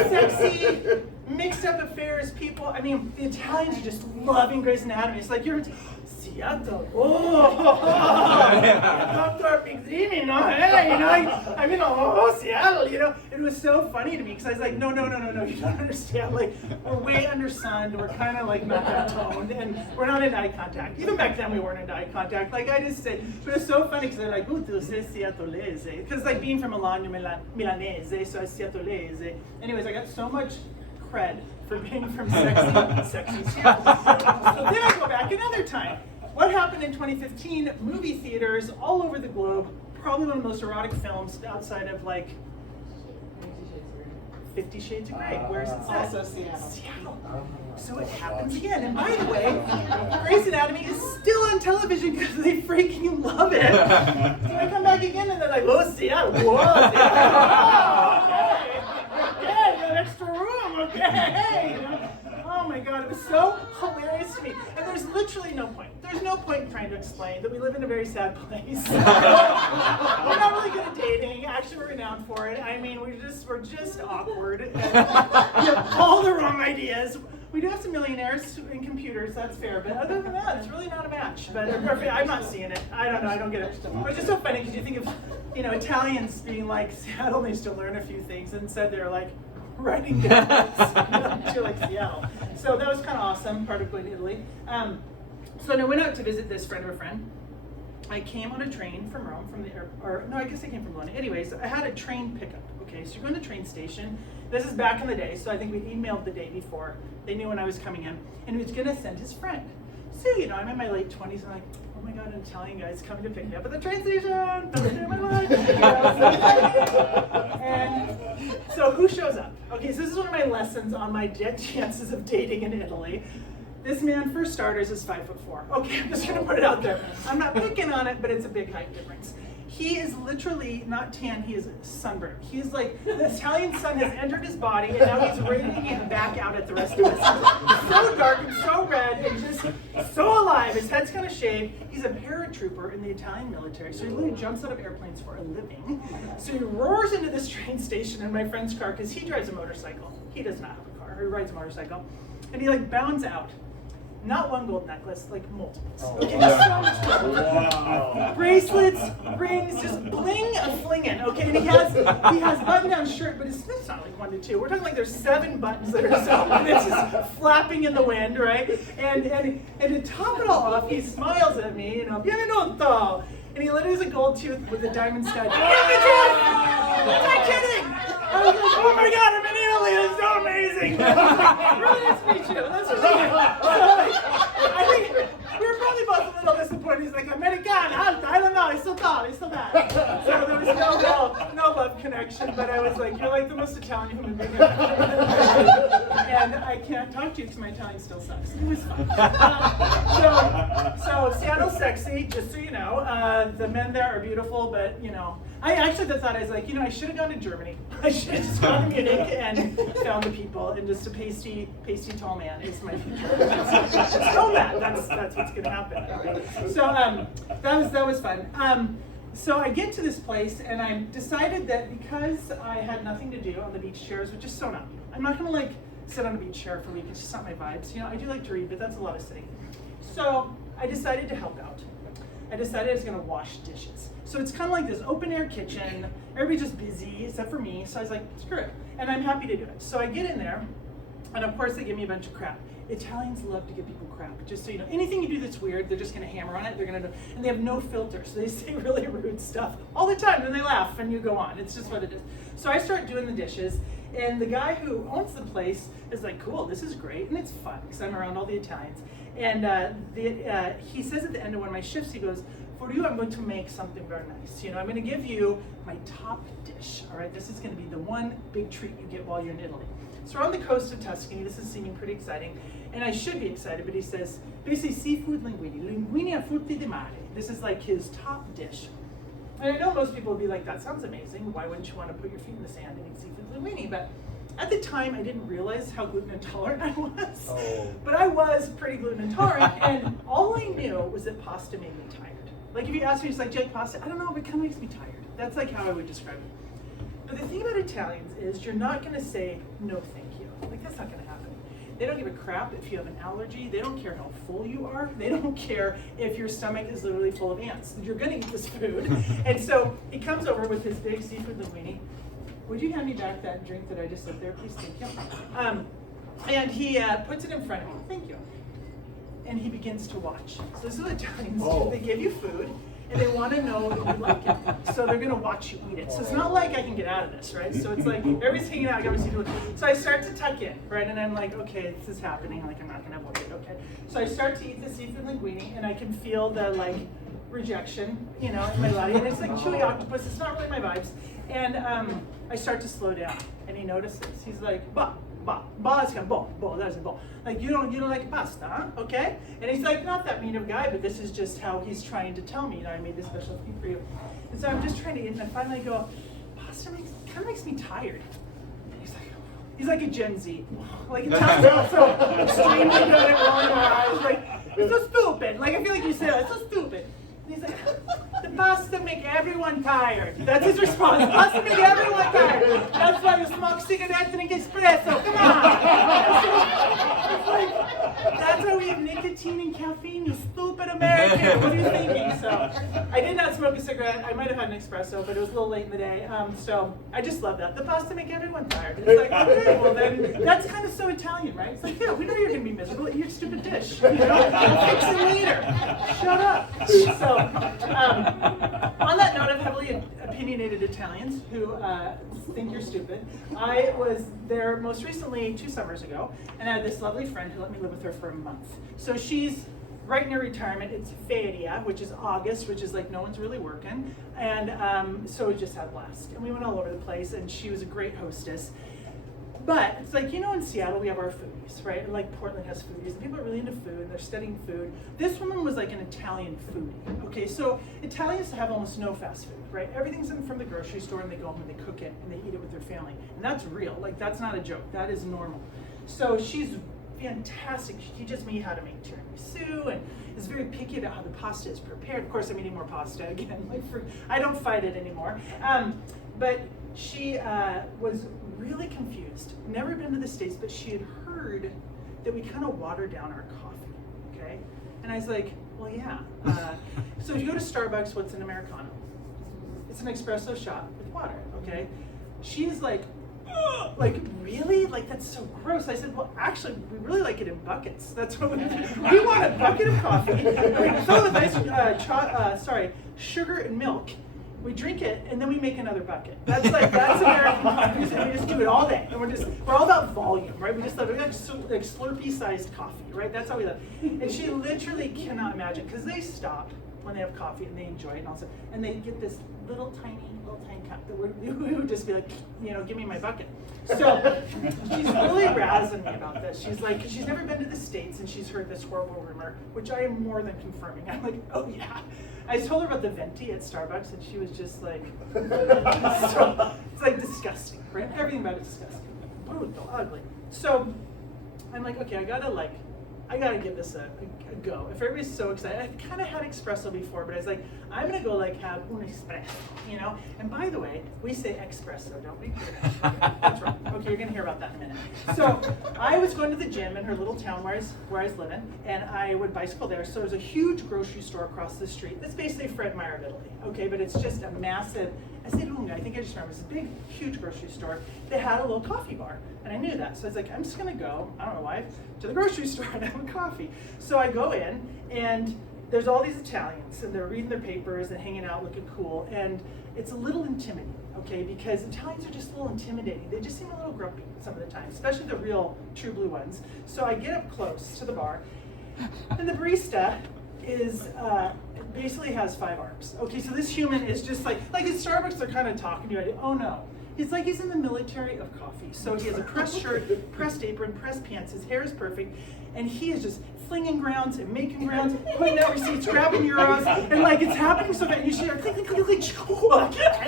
Sexy, mixed up affairs, people. I mean, the Italians are just loving Grey's Anatomy. It's like you're in Seattle. Oh, Dr. Pizzini, no, hey, I mean, Seattle, It was so funny to me because I was like, no, you don't understand. Like, we're way undersunned. We're kind of like not that toned, and we're not in eye contact. Even back then, we weren't in eye contact. Like I just said, but it's so funny because they're like, oh, tu sei Seattlese. Because like being from Milan, Milanese, so I Seattlese. Anyways, I got so much cred for being from sexy Seattle. So then I go back another time. What happened in 2015? Movie theaters all over the globe. Probably one of the most erotic films outside of like 50 Shades of Grey. Where's it set? Also Seattle. Seattle. So it happens again. And by the way, Grey's Anatomy is still on television because they freaking love it. So I come back again and they're like, oh, Seattle. Whoa, Seattle. Oh, okay, an extra room. Okay. Oh my God, it was so hilarious to me. And there's literally no point. There's no point in trying to explain that we live in a very sad place. We're not really good at dating. Actually, we're renowned for it. I mean, we're just awkward. And, all the wrong ideas. We do have some millionaires in computers, that's fair. But other than that, it's really not a match. But I'm not seeing it. I don't know, I don't get it. But it's just so funny because you think of, Italians being like, Seattle needs to learn a few things. And instead they're like, writing down to like Seattle. So that was kind of awesome, part of going to Italy. So then I went out to visit this friend of a friend. I came on a train from Rome, I guess I came from London. Anyways, I had a train pickup. Okay, so you're going to the train station. This is back in the day, so I think we emailed the day before. They knew when I was coming in, and he was going to send his friend. So, I'm in my late 20s, and I'm like, oh my God, an Italian guy's coming to pick me up at the train station. And so who shows up? Okay, so this is one of my lessons on my chances of dating in Italy. This man, for starters, is 5'4". Okay, I'm just gonna put it out there. I'm not picking on it, but it's a big height difference. He is literally not tan, he is sunburned. He's like, the Italian sun has entered his body and now he's radiating it back out at the rest of us. So dark and so red and just so alive. His head's kind of shaved. He's a paratrooper in the Italian military, so he literally jumps out of airplanes for a living. So he roars into this train station in my friend's car because he drives a motorcycle. He does not have a car, or he rides a motorcycle. And he like bounds out. Not one gold necklace, like multiples. Oh, Okay, yeah. so much gold. Wow. Bracelets, rings, just bling a flinging. Okay, and he has button-down shirt, but it's not like 1 to 2. We're talking like there's 7 buttons that are sewn, and it's just flapping in the wind, right? And to top it all off, he smiles at me, you know, bienvenuto. And he literally has a gold tooth with a diamond stud. I'm not kidding! I was like, oh my god, I'm in Italy, this is so amazing! Really nice to meet you. That's really good. So, like, I think we were probably both a little disappointed. He's like, Americana, alta, I don't know, he's so tall, he's so bad. So there was no love connection, but I was like, you're like the most Italian human being I've ever met. And I can't talk to you because my Italian still sucks. It was fun. So Seattle's sexy, just so you know. The men there are beautiful, but you know, I actually thought, I was like, you know, I should have gone to Germany. I should have just gone to Munich and found the people, and just a pasty tall man is my future. So that's what's gonna happen. So that was fun. So I get to this place, and I decided that because I had nothing to do on the beach chairs, which is so not me. I'm not gonna like sit on a beach chair for a week. It's just not my vibes. You know, I do like to read, but that's a lot of sitting. So I decided to help out. I decided I was gonna wash dishes. So it's kind of like this open air kitchen. Everybody's just busy except for me. So I was like, screw it. And I'm happy to do it. So I get in there, and of course they give me a bunch of crap. Italians love to give people crap. Just so you know, anything you do that's weird, they're just gonna hammer on it. They're gonna do, and they have no filter. So they say really rude stuff all the time, and they laugh, and you go on. It's just what it is. So I start doing the dishes, and the guy who owns the place is like, cool, this is great, and it's fun because I'm around all the Italians. And he says at the end of one of my shifts, he goes, for you, I'm going to make something very nice. You know, I'm going to give you my top dish. All right, this is going to be the one big treat you get while you're in Italy. So we're on the coast of Tuscany. This is seeming pretty exciting, and I should be excited. But he says, basically, seafood linguine a frutti di mare. This is like his top dish. And I know most people would be like, that sounds amazing. Why wouldn't you want to put your feet in the sand and eat seafood linguine? But at the time, I didn't realize how gluten intolerant I was. Oh. But I was pretty gluten intolerant, and all I knew was that pasta made me tired. Like if you ask me, it's like, Jake, pasta, I don't know, but it kind of makes me tired. That's like how I would describe it. But the thing about Italians is you're not gonna say, no thank you. Like that's not gonna happen. They don't give a crap if you have an allergy. They don't care how full you are. They don't care if your stomach is literally full of ants. You're gonna eat this food. And so he comes over with his big seafood linguine. Would you hand me back that drink that I just left there, please? Thank you. And he puts it in front of me. Thank you. And he begins to watch. So this is what Italians do. They give you food, and they want to know that you like it. So they're going to watch you eat it. So it's not like I can get out of this, right? So it's like everybody's hanging out. I got my seafood. So I start to tuck in, right? And I'm like, okay, this is happening. Like I'm not going to avoid it, okay? So I start to eat the seafood linguine, and I can feel the like rejection, you know, in my body. And it's like chewy octopus. It's not really my vibes. And I start to slow down, and he notices. He's like, bah, that's bon. Like you don't like pasta, huh? Okay? And he's like, not that mean of a guy, but this is just how he's trying to tell me, you know, I made this special thing for you. And so I'm just trying to eat, and I finally go, pasta kind of makes me tired. And he's like a Gen Z. Like it sounds also extremely good at rolling our eyes. Like, it's so stupid. Like I feel like you said, it's so stupid. And he's like, the pasta make everyone tired. That's his response. Pasta make everyone tired. That's why you smoke cigarettes and drink espresso. Come on. It's like, that's why we have nicotine and caffeine, you stupid American. What are you thinking? So I did not smoke a cigarette. I might have had an espresso, but it was a little late in the day. So I just love that. The pasta make everyone tired. It's like, okay, well then, that's kind of so Italian, right? It's like, yeah, we know you're going to be miserable. Eat your stupid dish. You know? Fix it later. Shut up. So on that note of heavily opinionated Italians who think you're stupid, I was there most recently 2 summers ago, and I had this lovely friend who let me live with her for a month. So she's right near retirement. It's Feria, which is August, which is like no one's really working, and so we just had a blast. And we went all over the place, and she was a great hostess. But it's like, you know, in Seattle, we have our foodies, right? And like Portland has foodies, and people are really into food, and they're studying food. This woman was like an Italian foodie, okay? So Italians have almost no fast food, right? Everything's in from the grocery store, and they go home and they cook it, and they eat it with their family. And that's real, like that's not a joke, that is normal. So she's fantastic. She teaches me how to make tiramisu, and is very picky about how the pasta is prepared. Of course, I'm eating more pasta again, like I don't fight it anymore. But she was really confused. Never been to the States, but she had heard that we kind of water down our coffee. okay? And I was like, well, yeah. So if you go to Starbucks, what's an Americano? It's an espresso shot with water, okay? She is like, ugh, like, really? Like, that's so gross. I said, well, actually, we really like it in buckets. That's what we want a bucket of coffee. And we fill it with nice, sugar and milk. We drink it, and then we make another bucket. That's American coffee, and we just do it all day. And we're all about volume, right? We just love it. We like Slurpee-sized coffee, right? That's how we live. And she literally cannot imagine, because they stop when they have coffee and they enjoy it and all that, and they get this little tiny cup that we would just be like, you know, give me my bucket. So she's really razzing me about this. She's like, she's never been to the States and she's heard this horrible rumor, which I am more than confirming. I'm like, oh yeah. I told her about the venti at Starbucks and she was just like, so, it's like disgusting, right? Everything about it's disgusting, brutal, ugly. So I'm like, okay, I gotta give this a go. If everybody's so excited, I kind of had espresso before, but I was like, I'm gonna go like have un espresso, you know? And by the way, we say espresso, don't we? That's right. Okay, you're gonna hear about that in a minute. So I was going to the gym in her little town where I was living, and I would bicycle there. So there's a huge grocery store across the street. That's basically Fred Meyer of Italy, okay? But it's just a massive, I say lunga, I think I just remember, it's a big, huge grocery store that had a little coffee bar. And I knew that. So I was like, I'm just gonna go, I don't know why, to the grocery store and have a coffee. So I go in, and there's all these Italians, and they're reading their papers and hanging out looking cool. And it's a little intimidating, okay? Because Italians are just a little intimidating. They just seem a little grumpy some of the time, especially the real true blue ones. So I get up close to the bar, and the barista is, basically has 5 arms. Okay, so this human is just like at Starbucks, they're kind of talking to you. Oh no. He's like he's in the military of coffee. So he has a pressed shirt, pressed apron, pressed pants, his hair is perfect, and he is just flinging grounds and making grounds, putting out receipts, grabbing euros, and like it's happening so that you should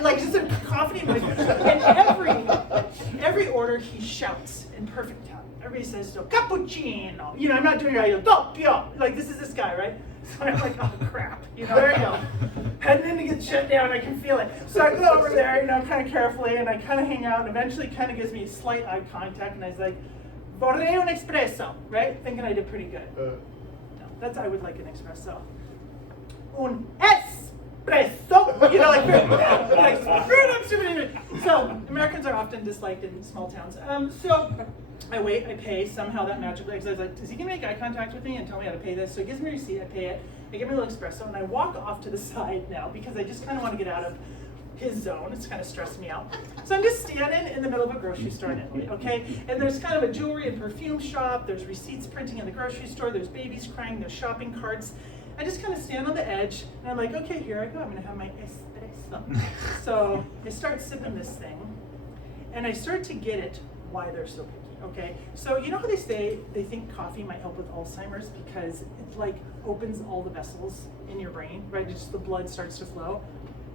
like just a coffee noise. And every order he shouts in perfect Italian. Everybody says so, cappuccino. You know, I'm not doing it, doppio. Like this is this guy, right? So I'm like, oh crap, you know, there you go. Heading in to get shut down, I can feel it. So I go over there, you know, kind of carefully, and I kind of hang out, and eventually kind of gives me slight eye contact, and I was like, vorrei un espresso, right? Thinking I did pretty good. No, I would like an espresso. Un espresso, you know, like, so Americans are often disliked in small towns. So I wait, I pay, somehow that magically, because I was like, is he gonna make eye contact with me and tell me how to pay this? So he gives me a receipt, I pay it, I get my little espresso, and I walk off to the side now because I just kind of want to get out of his zone. It's kind of stressed me out. So I'm just standing in the middle of a grocery store in Italy, okay? And there's kind of a jewelry and perfume shop, there's receipts printing in the grocery store, there's babies crying, there's shopping carts. I just kind of stand on the edge, and I'm like, okay, here I go, I'm gonna have my espresso. So I start sipping this thing, and I start to get it why they're so picky. Okay, so you know how they say they think coffee might help with Alzheimer's because it like opens all the vessels in your brain, right? It's just the blood starts to flow.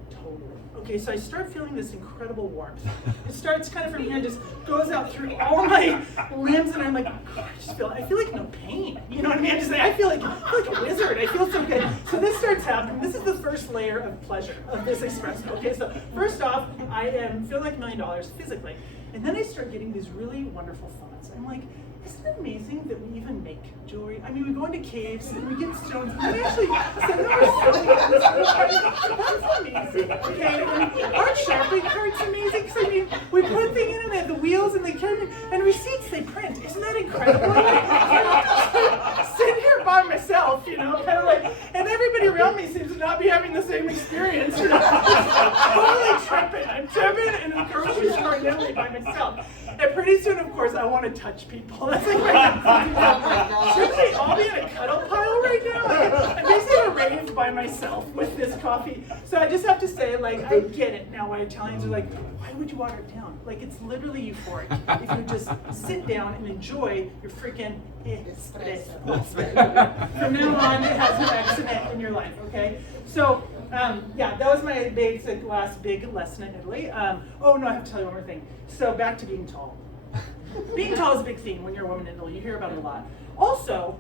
Totally. Okay, so I start feeling this incredible warmth. It starts kind of from here, just goes out through all my limbs, and I'm like, oh, I feel like no pain. You know what I mean? I feel like a wizard. I feel so good. So this starts happening. This is the first layer of pleasure of this espresso. Okay, so first off, I am feeling like $1 million physically. And then I start getting these really wonderful thoughts. I'm like, isn't it amazing that we even make jewelry? I mean, we go into caves and we get stones. And we actually send our That's amazing. Okay, and our shopping cart's amazing. Because I mean, we put a thing in and they have the wheels and they carry and receipts they print. Isn't that incredible? I sit here by myself, you know, kind of like, and everybody around me seems to not be having the same experience. You know? Totally tripping. I'm tripping in a grocery store in Italy by myself. And pretty soon, of course, I want to touch people. That's like my should they all be in a cuddle pile right now? Like, I'm basically arranged by myself with this coffee. So I just have to say, like, I get it now why Italians are like, why would you water it down? Like, it's literally euphoric if you just sit down and enjoy your freaking espresso. From now on, it has no accident in your life, okay? So, yeah, that was my last big lesson in Italy. Oh no, I have to tell you one more thing. So back to being tall. Being tall is a big theme when you're a woman in Italy. You hear about it a lot. Also,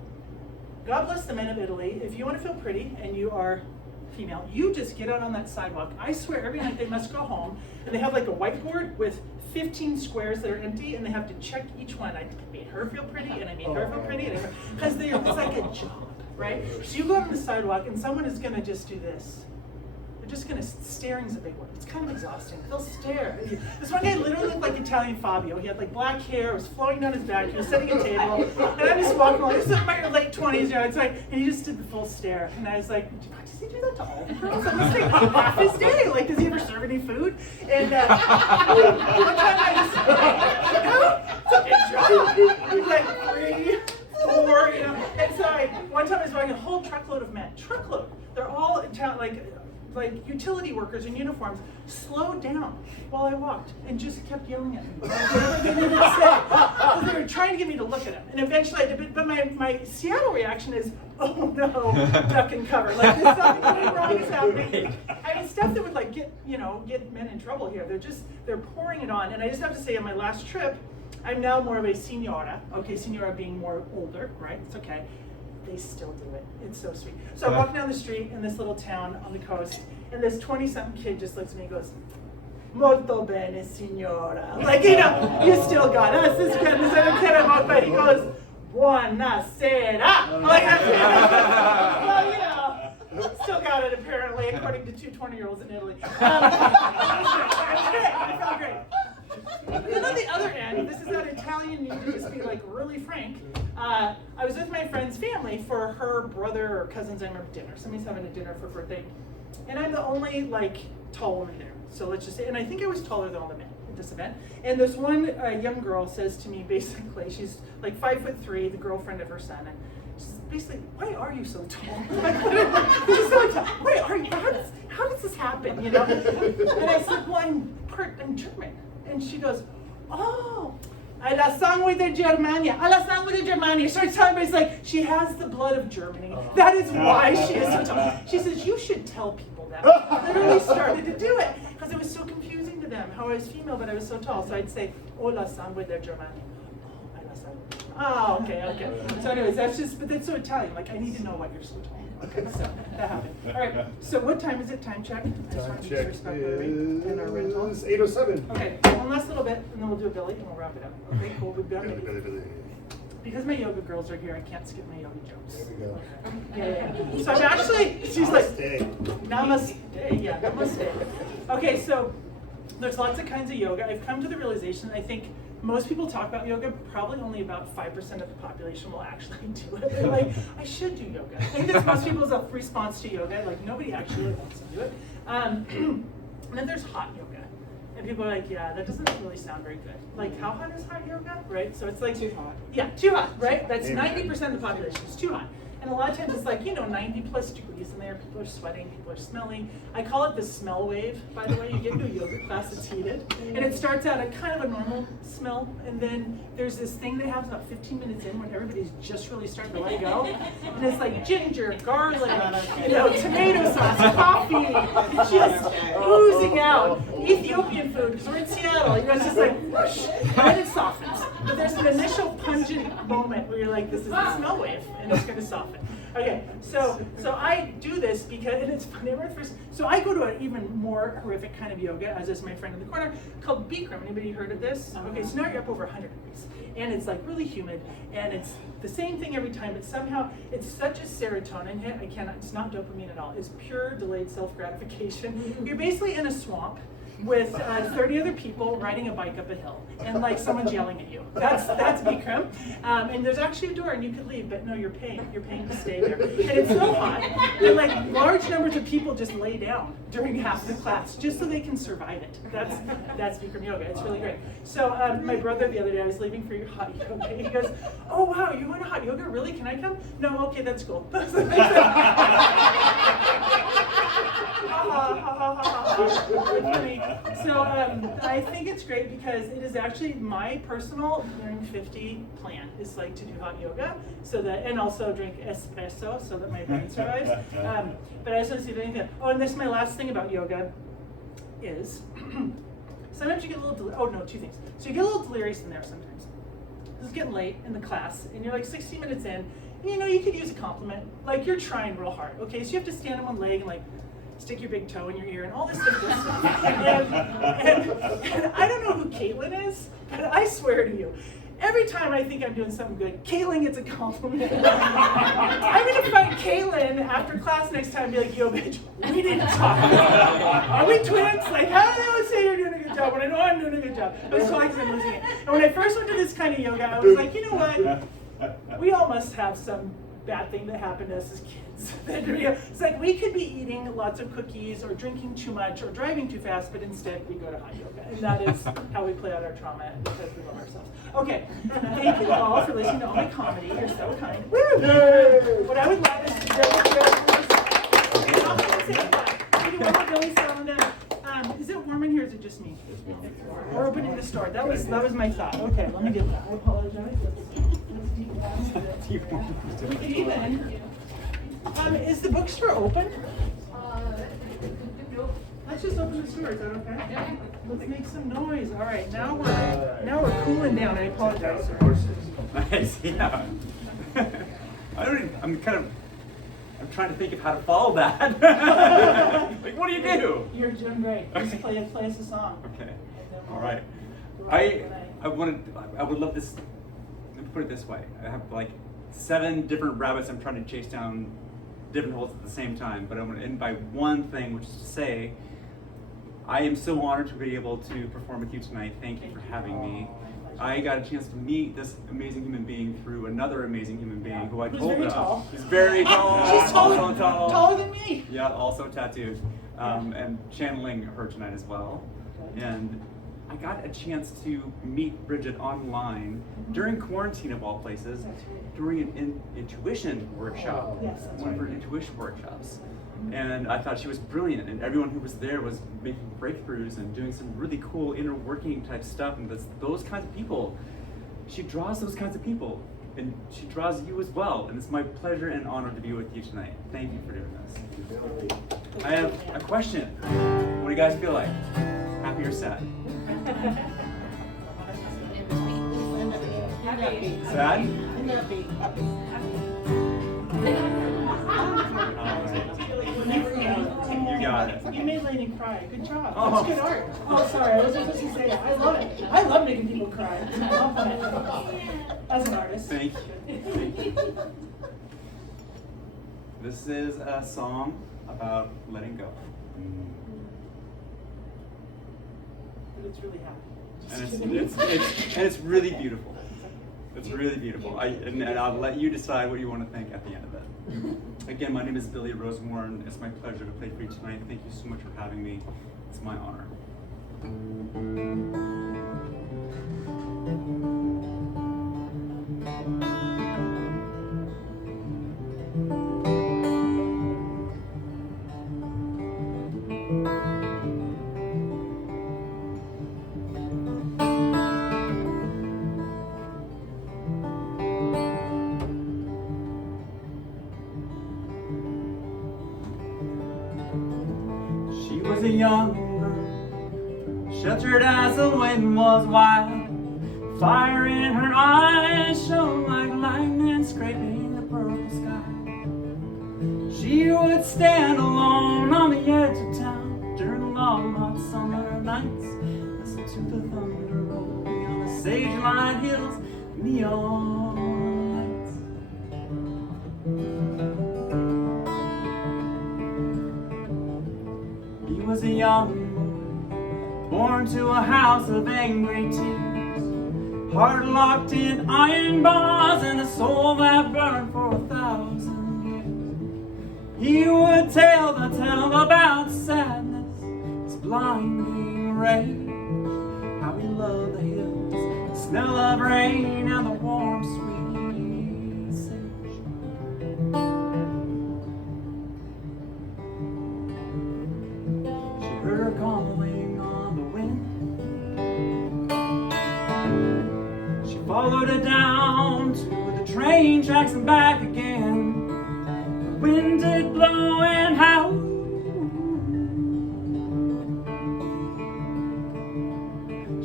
God bless the men of Italy. If you want to feel pretty and you are female, you just get out on that sidewalk. I swear every night they must go home and they have like a whiteboard with 15 squares that are empty and they have to check each one. I made her feel pretty and I made her feel pretty because it's like a job. right? So you go out on the sidewalk and someone is gonna just do this. They're just gonna, staring's a big word. It's kind of exhausting. They'll stare. This one guy literally looked like Italian Fabio. He had like black hair, it was flowing down his back, he was setting a table, and I'm just walking along, this is in my late 20s, you know, it's like, and he just did the full stare. And I was like, does he do that to all the girls? I'm just like, half his day. Like, does he ever serve any food? And one time I just, it's a big job. It was like 3, 4, you know. And so one time I was walking a whole truckload of men, they're all in town, like utility workers in uniforms, slowed down while I walked and just kept yelling at me. Because they were trying to get me to look at them. And eventually I did, but my Seattle reaction is, oh no, duck and cover. Like, there's something wrong is happening. I mean, stuff that would like get men in trouble here. They're pouring it on. And I just have to say, on my last trip, I'm now more of a senora. Okay, senora being more older, right? It's okay. They still do it. It's so sweet. So I'm walking down the street in this little town on the coast, and this 20-something kid just looks at me and goes, "Molto bene, signora." Like, you know, you still got us. This other kid I walked by, he goes, "Buonasera." Like, well, you know, still got it apparently, according to 2 20-year-olds in Italy. It was great. I felt great. But then on the other end, this is that Italian need to just be like really frank. I was with my friend's family for her brother or cousin's, I remember, dinner. Somebody's having a dinner for birthday. And I'm the only like tall woman there. So let's just say, and I think I was taller than all the men at this event. And this one young girl says to me, basically, she's like 5'3", the girlfriend of her son. And she's basically, "Why are you so tall?" She's so tall. Why are you? How does this happen? You know? And I said, "Well, I'm German." And she goes, "Oh, alla sangue di Germania, alla sangue di Germania." She starts telling me, it's like, she has the blood of Germany. That is why she is so tall. She says, "You should tell people that." I literally started to do it because it was so confusing to them how I was female, but I was so tall. So I'd say, "Alla sangue di Germania." "Oh, alla sangue." Oh, okay. So anyways, but that's so Italian. Like, I need to know why you're so tall. Okay, so that happened. All right, so what time is it? Time check? I just want to be respectful and our rental. Is 8:07. Okay, one last little bit, and then we'll do a Billy, and we'll wrap it up. Okay, cool, we've got it. Because my yoga girls are here, I can't skip my yoga jokes. There we go. Yeah. So I'm actually, she's like, namaste. Yeah, namaste. Okay, so there's lots of kinds of yoga. I've come to the realization, I think, most people talk about yoga, probably only about 5% of the population will actually do it. They're like, "I should do yoga." I think that's most people's response to yoga. Like, nobody actually wants to do it. And then there's hot yoga. And people are like, "Yeah, that doesn't really sound very good." Like, how hot is hot yoga, right? So it's like, Too hot. Yeah, too hot, right? That's 90% of the population. It's too hot. And a lot of times it's like, 90 plus degrees in there. People are sweating, people are smelling. I call it the smell wave, by the way. You get into a yoga class, it's heated. And it starts out at kind of a normal smell. And then there's this thing that happens about 15 minutes in when everybody's just really starting to let go. And it's like ginger, garlic, tomato sauce, coffee, just oozing out. Ethiopian food, because we're in Seattle. It's just like whoosh. And then it softens. But there's an initial pungent moment where you're like, this is the smell wave, and it's going to soften. Okay, so I do this because, and it's funny, so I go to an even more horrific kind of yoga, as is my friend in the corner, called Bikram. Anybody heard of this? Okay, so now you're up over 100 degrees, and it's like really humid, and it's the same thing every time, but somehow it's such a serotonin hit, it's not dopamine at all, it's pure delayed self-gratification. You're basically in a swamp with 30 other people riding a bike up a hill, and like someone's yelling at you. That's Bikram. And there's actually a door, and you could leave, but no, you're paying to stay there. And it's so hot that like large numbers of people just lay down during half the class just so they can survive it. That's Bikram yoga. It's really great. So my brother the other day, I was leaving for hot yoga. He goes, "Oh wow, you want a hot yoga? Really? Can I come?" "No, okay, that's cool." So I think it's great because it is actually my personal nearing 50 plan is like to do hot yoga and also drink espresso so that my brain survives. But I just want to see if anything. Oh, and this is my last thing about yoga is sometimes you get a little, 2 things. So you get a little delirious in there sometimes. It's getting late in the class and you're like 60 minutes in, and you could use a compliment. Like you're trying real hard, okay? So you have to stand on one leg and like stick your big toe in your ear and all this different stuff. And I don't know who Caitlin is, but I swear to you, every time I think I'm doing something good, Caitlin gets a compliment. I'm gonna find Caitlin after class next time and be like, yo, bitch, we didn't talk. Are we twins? Like, how do they always say you're doing a good job when I know I'm doing a good job? That's why I'm losing it. And when I first went to this kind of yoga, I was like, you know what? We all must have some bad thing that happened to us as kids. It's like we could be eating lots of cookies or drinking too much or driving too fast, but instead we go to hot yoga. And that is how we play out our trauma because we love ourselves. Okay, thank you all for listening to all my comedy. You're so kind. Woo! What I would love is to go is it warm in here or is it just me? We're opening the store. That was my thought. Okay, let me get that. I apologize. Let's even. Is the bookstore open? Let's just open the store. Is that okay? Yeah. Let's make some noise. All right. Now we're cooling down. I apologize, sir. Nice. Yeah. I'm trying to think of how to follow that. Like, what do you do? You're doing great. Just play us a song. Okay. All right. I would love this. Let me put it this way. I have like 7 different rabbits I'm trying to chase down different holes at the same time. But I'm going to end by one thing, which is to say, I am so honored to be able to perform with you tonight. Thank you for having me. I got a chance to meet this amazing human being through another amazing human being who I told very about. tall. He's very tall. She's taller than me. Yeah, also tattooed. And channeling her tonight as well. And I got a chance to meet Bridget online during quarantine of all places, during an intuition workshop, one of her intuition workshops. And I thought she was brilliant, and everyone who was there was making breakthroughs and doing some really cool inner working type stuff. And those kinds of people, she draws those kinds of people, and she draws you as well. And it's my pleasure and honor to be with you tonight. Thank you for doing this. I have a question. What do you guys feel like? Happy or sad? Sad? You got it. You made Lainey cry. Good job. Oh. That's good art. Oh, sorry. I wasn't supposed to say that. I love it. I love making people cry. I love that. As an artist. Thank you. Thank you. This is a song about letting go. But it's really happy. And it's really beautiful. It's really beautiful. And I'll let you decide what you want to think at the end of it. Again, my name is Billy Rosewarne. It's my pleasure to play for you tonight. Thank you so much for having me. It's my honor. Was a young girl, sheltered as the wind was wild. Fire in her eyes shone like lightning scraping the purple sky. She would stand alone on the edge of town during long hot summer nights, listen to the thunder rolling on the sage-lined hills, neon lights. He was a young boy, born to a house of angry tears, heart locked in iron bars and a soul that burned for 1,000 years. He would tell the tale about sadness, its blinding rage, how he loved the hills, the smell of rain and the warm sweet sage. Heard her calling on the wind. She followed it down to the train tracks and back again. The wind did blow and howl.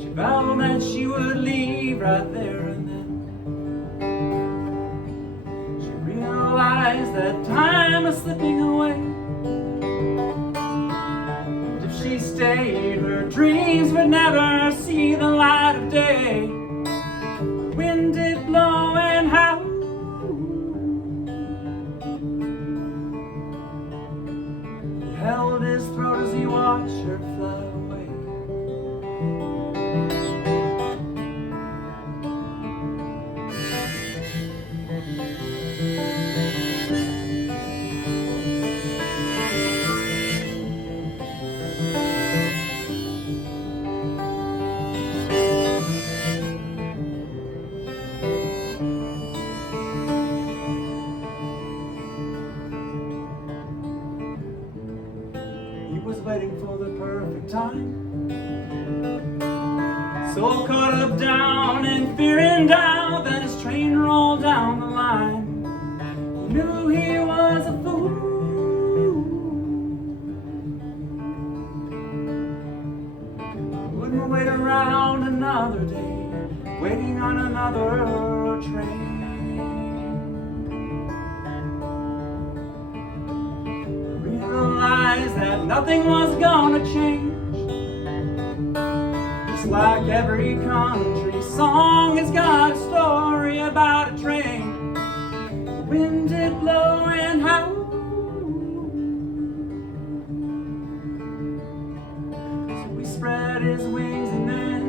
She vowed that she would leave right there and then. She realized that time was slipping away. She stayed, her dreams would never see the light of day. The wind So caught up down in fear and doubt that his train rolled down the line. Knew he was a fool. Wouldn't wait around another day, waiting on another train. Realized that nothing was gonna change. Just like every country song has got a story about a train. The wind did blow and howl, so we spread his wings and then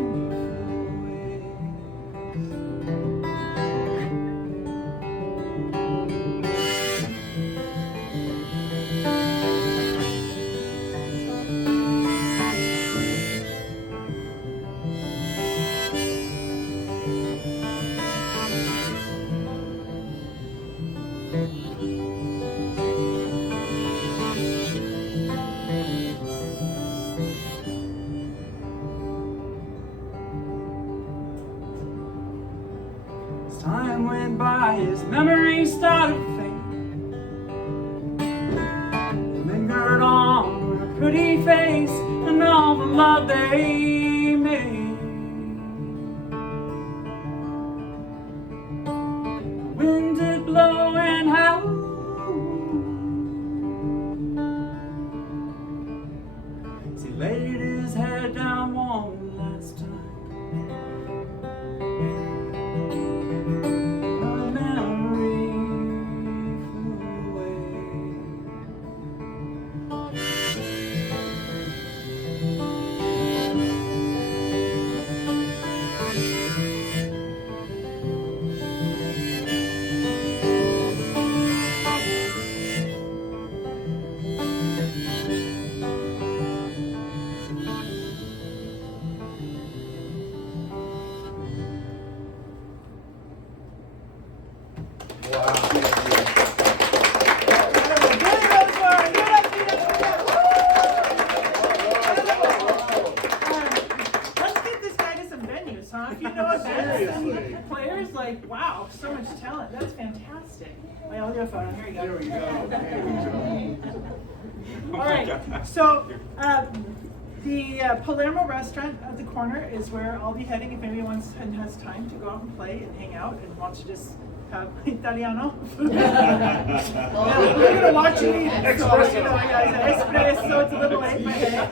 time went by, his memory started to fade. Lingered on her pretty face and all the love they made. The wind did blow and howl, as he laid his head down one last time. Billy Rosewarne, give it up, give it up, give it up. Let's get this guy to some venues, huh? If you know of Seriously. players, like, wow, so much talent. That's fantastic. Wait, I'll do a photo. Here you go. There we go. All right. So the Palermo restaurant at the corner is where I'll be heading if anyone wants and has time to go out and play and hang out and wants to just have Italiano food. Yeah, we're gonna watch you eat it. So, you know, espresso, it's a little late, my head.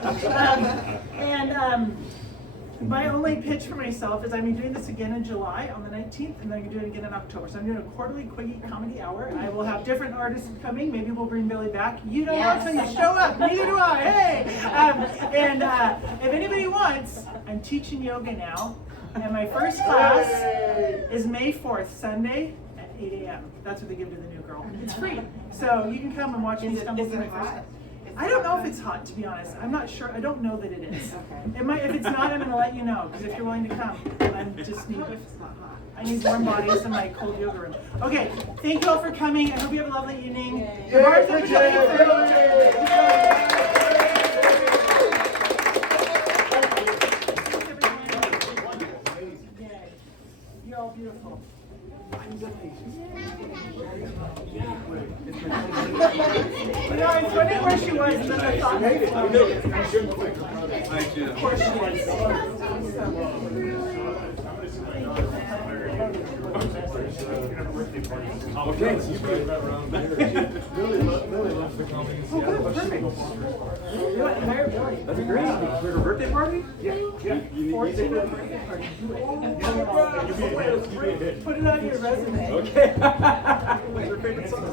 My only pitch for myself is I'm doing this again in July on the 19th, and then I'm going to do it again in October. So I'm doing a quarterly Quiggy comedy hour. I will have different artists coming. Maybe we'll bring Billy back. You don't know until you show up. Neither do I. Hey! If anybody wants, I'm teaching yoga now. And my first class is May 4th, Sunday at 8 a.m. That's what they give to the new girl. It's free. So you can come and watch me stumble through my first class. I don't know if it's hot, to be honest. I'm not sure. I don't know that it is. It might. If it's not, I'm going to let you know. Because if you're willing to come, I just need. I need warm bodies in my cold yoga room. Okay. Thank you all for coming. I hope you have a lovely evening. The bar's open till 8:30. You're all beautiful. You know, it's funny where she was, and then I thought, of course she was. Okay, so you guys got around here. Billy loves the comedy. Oh, good, perfect. That'd be great. For her birthday party? Yeah. 14th birthday party. Put it on your resume. Okay. What's your favorite song?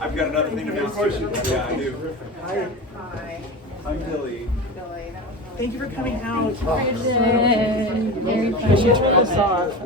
I've got another thing to announce to you. Yeah, I do. Hi. I'm Billy. Thank you for coming out. Bridget, very I should turn this off.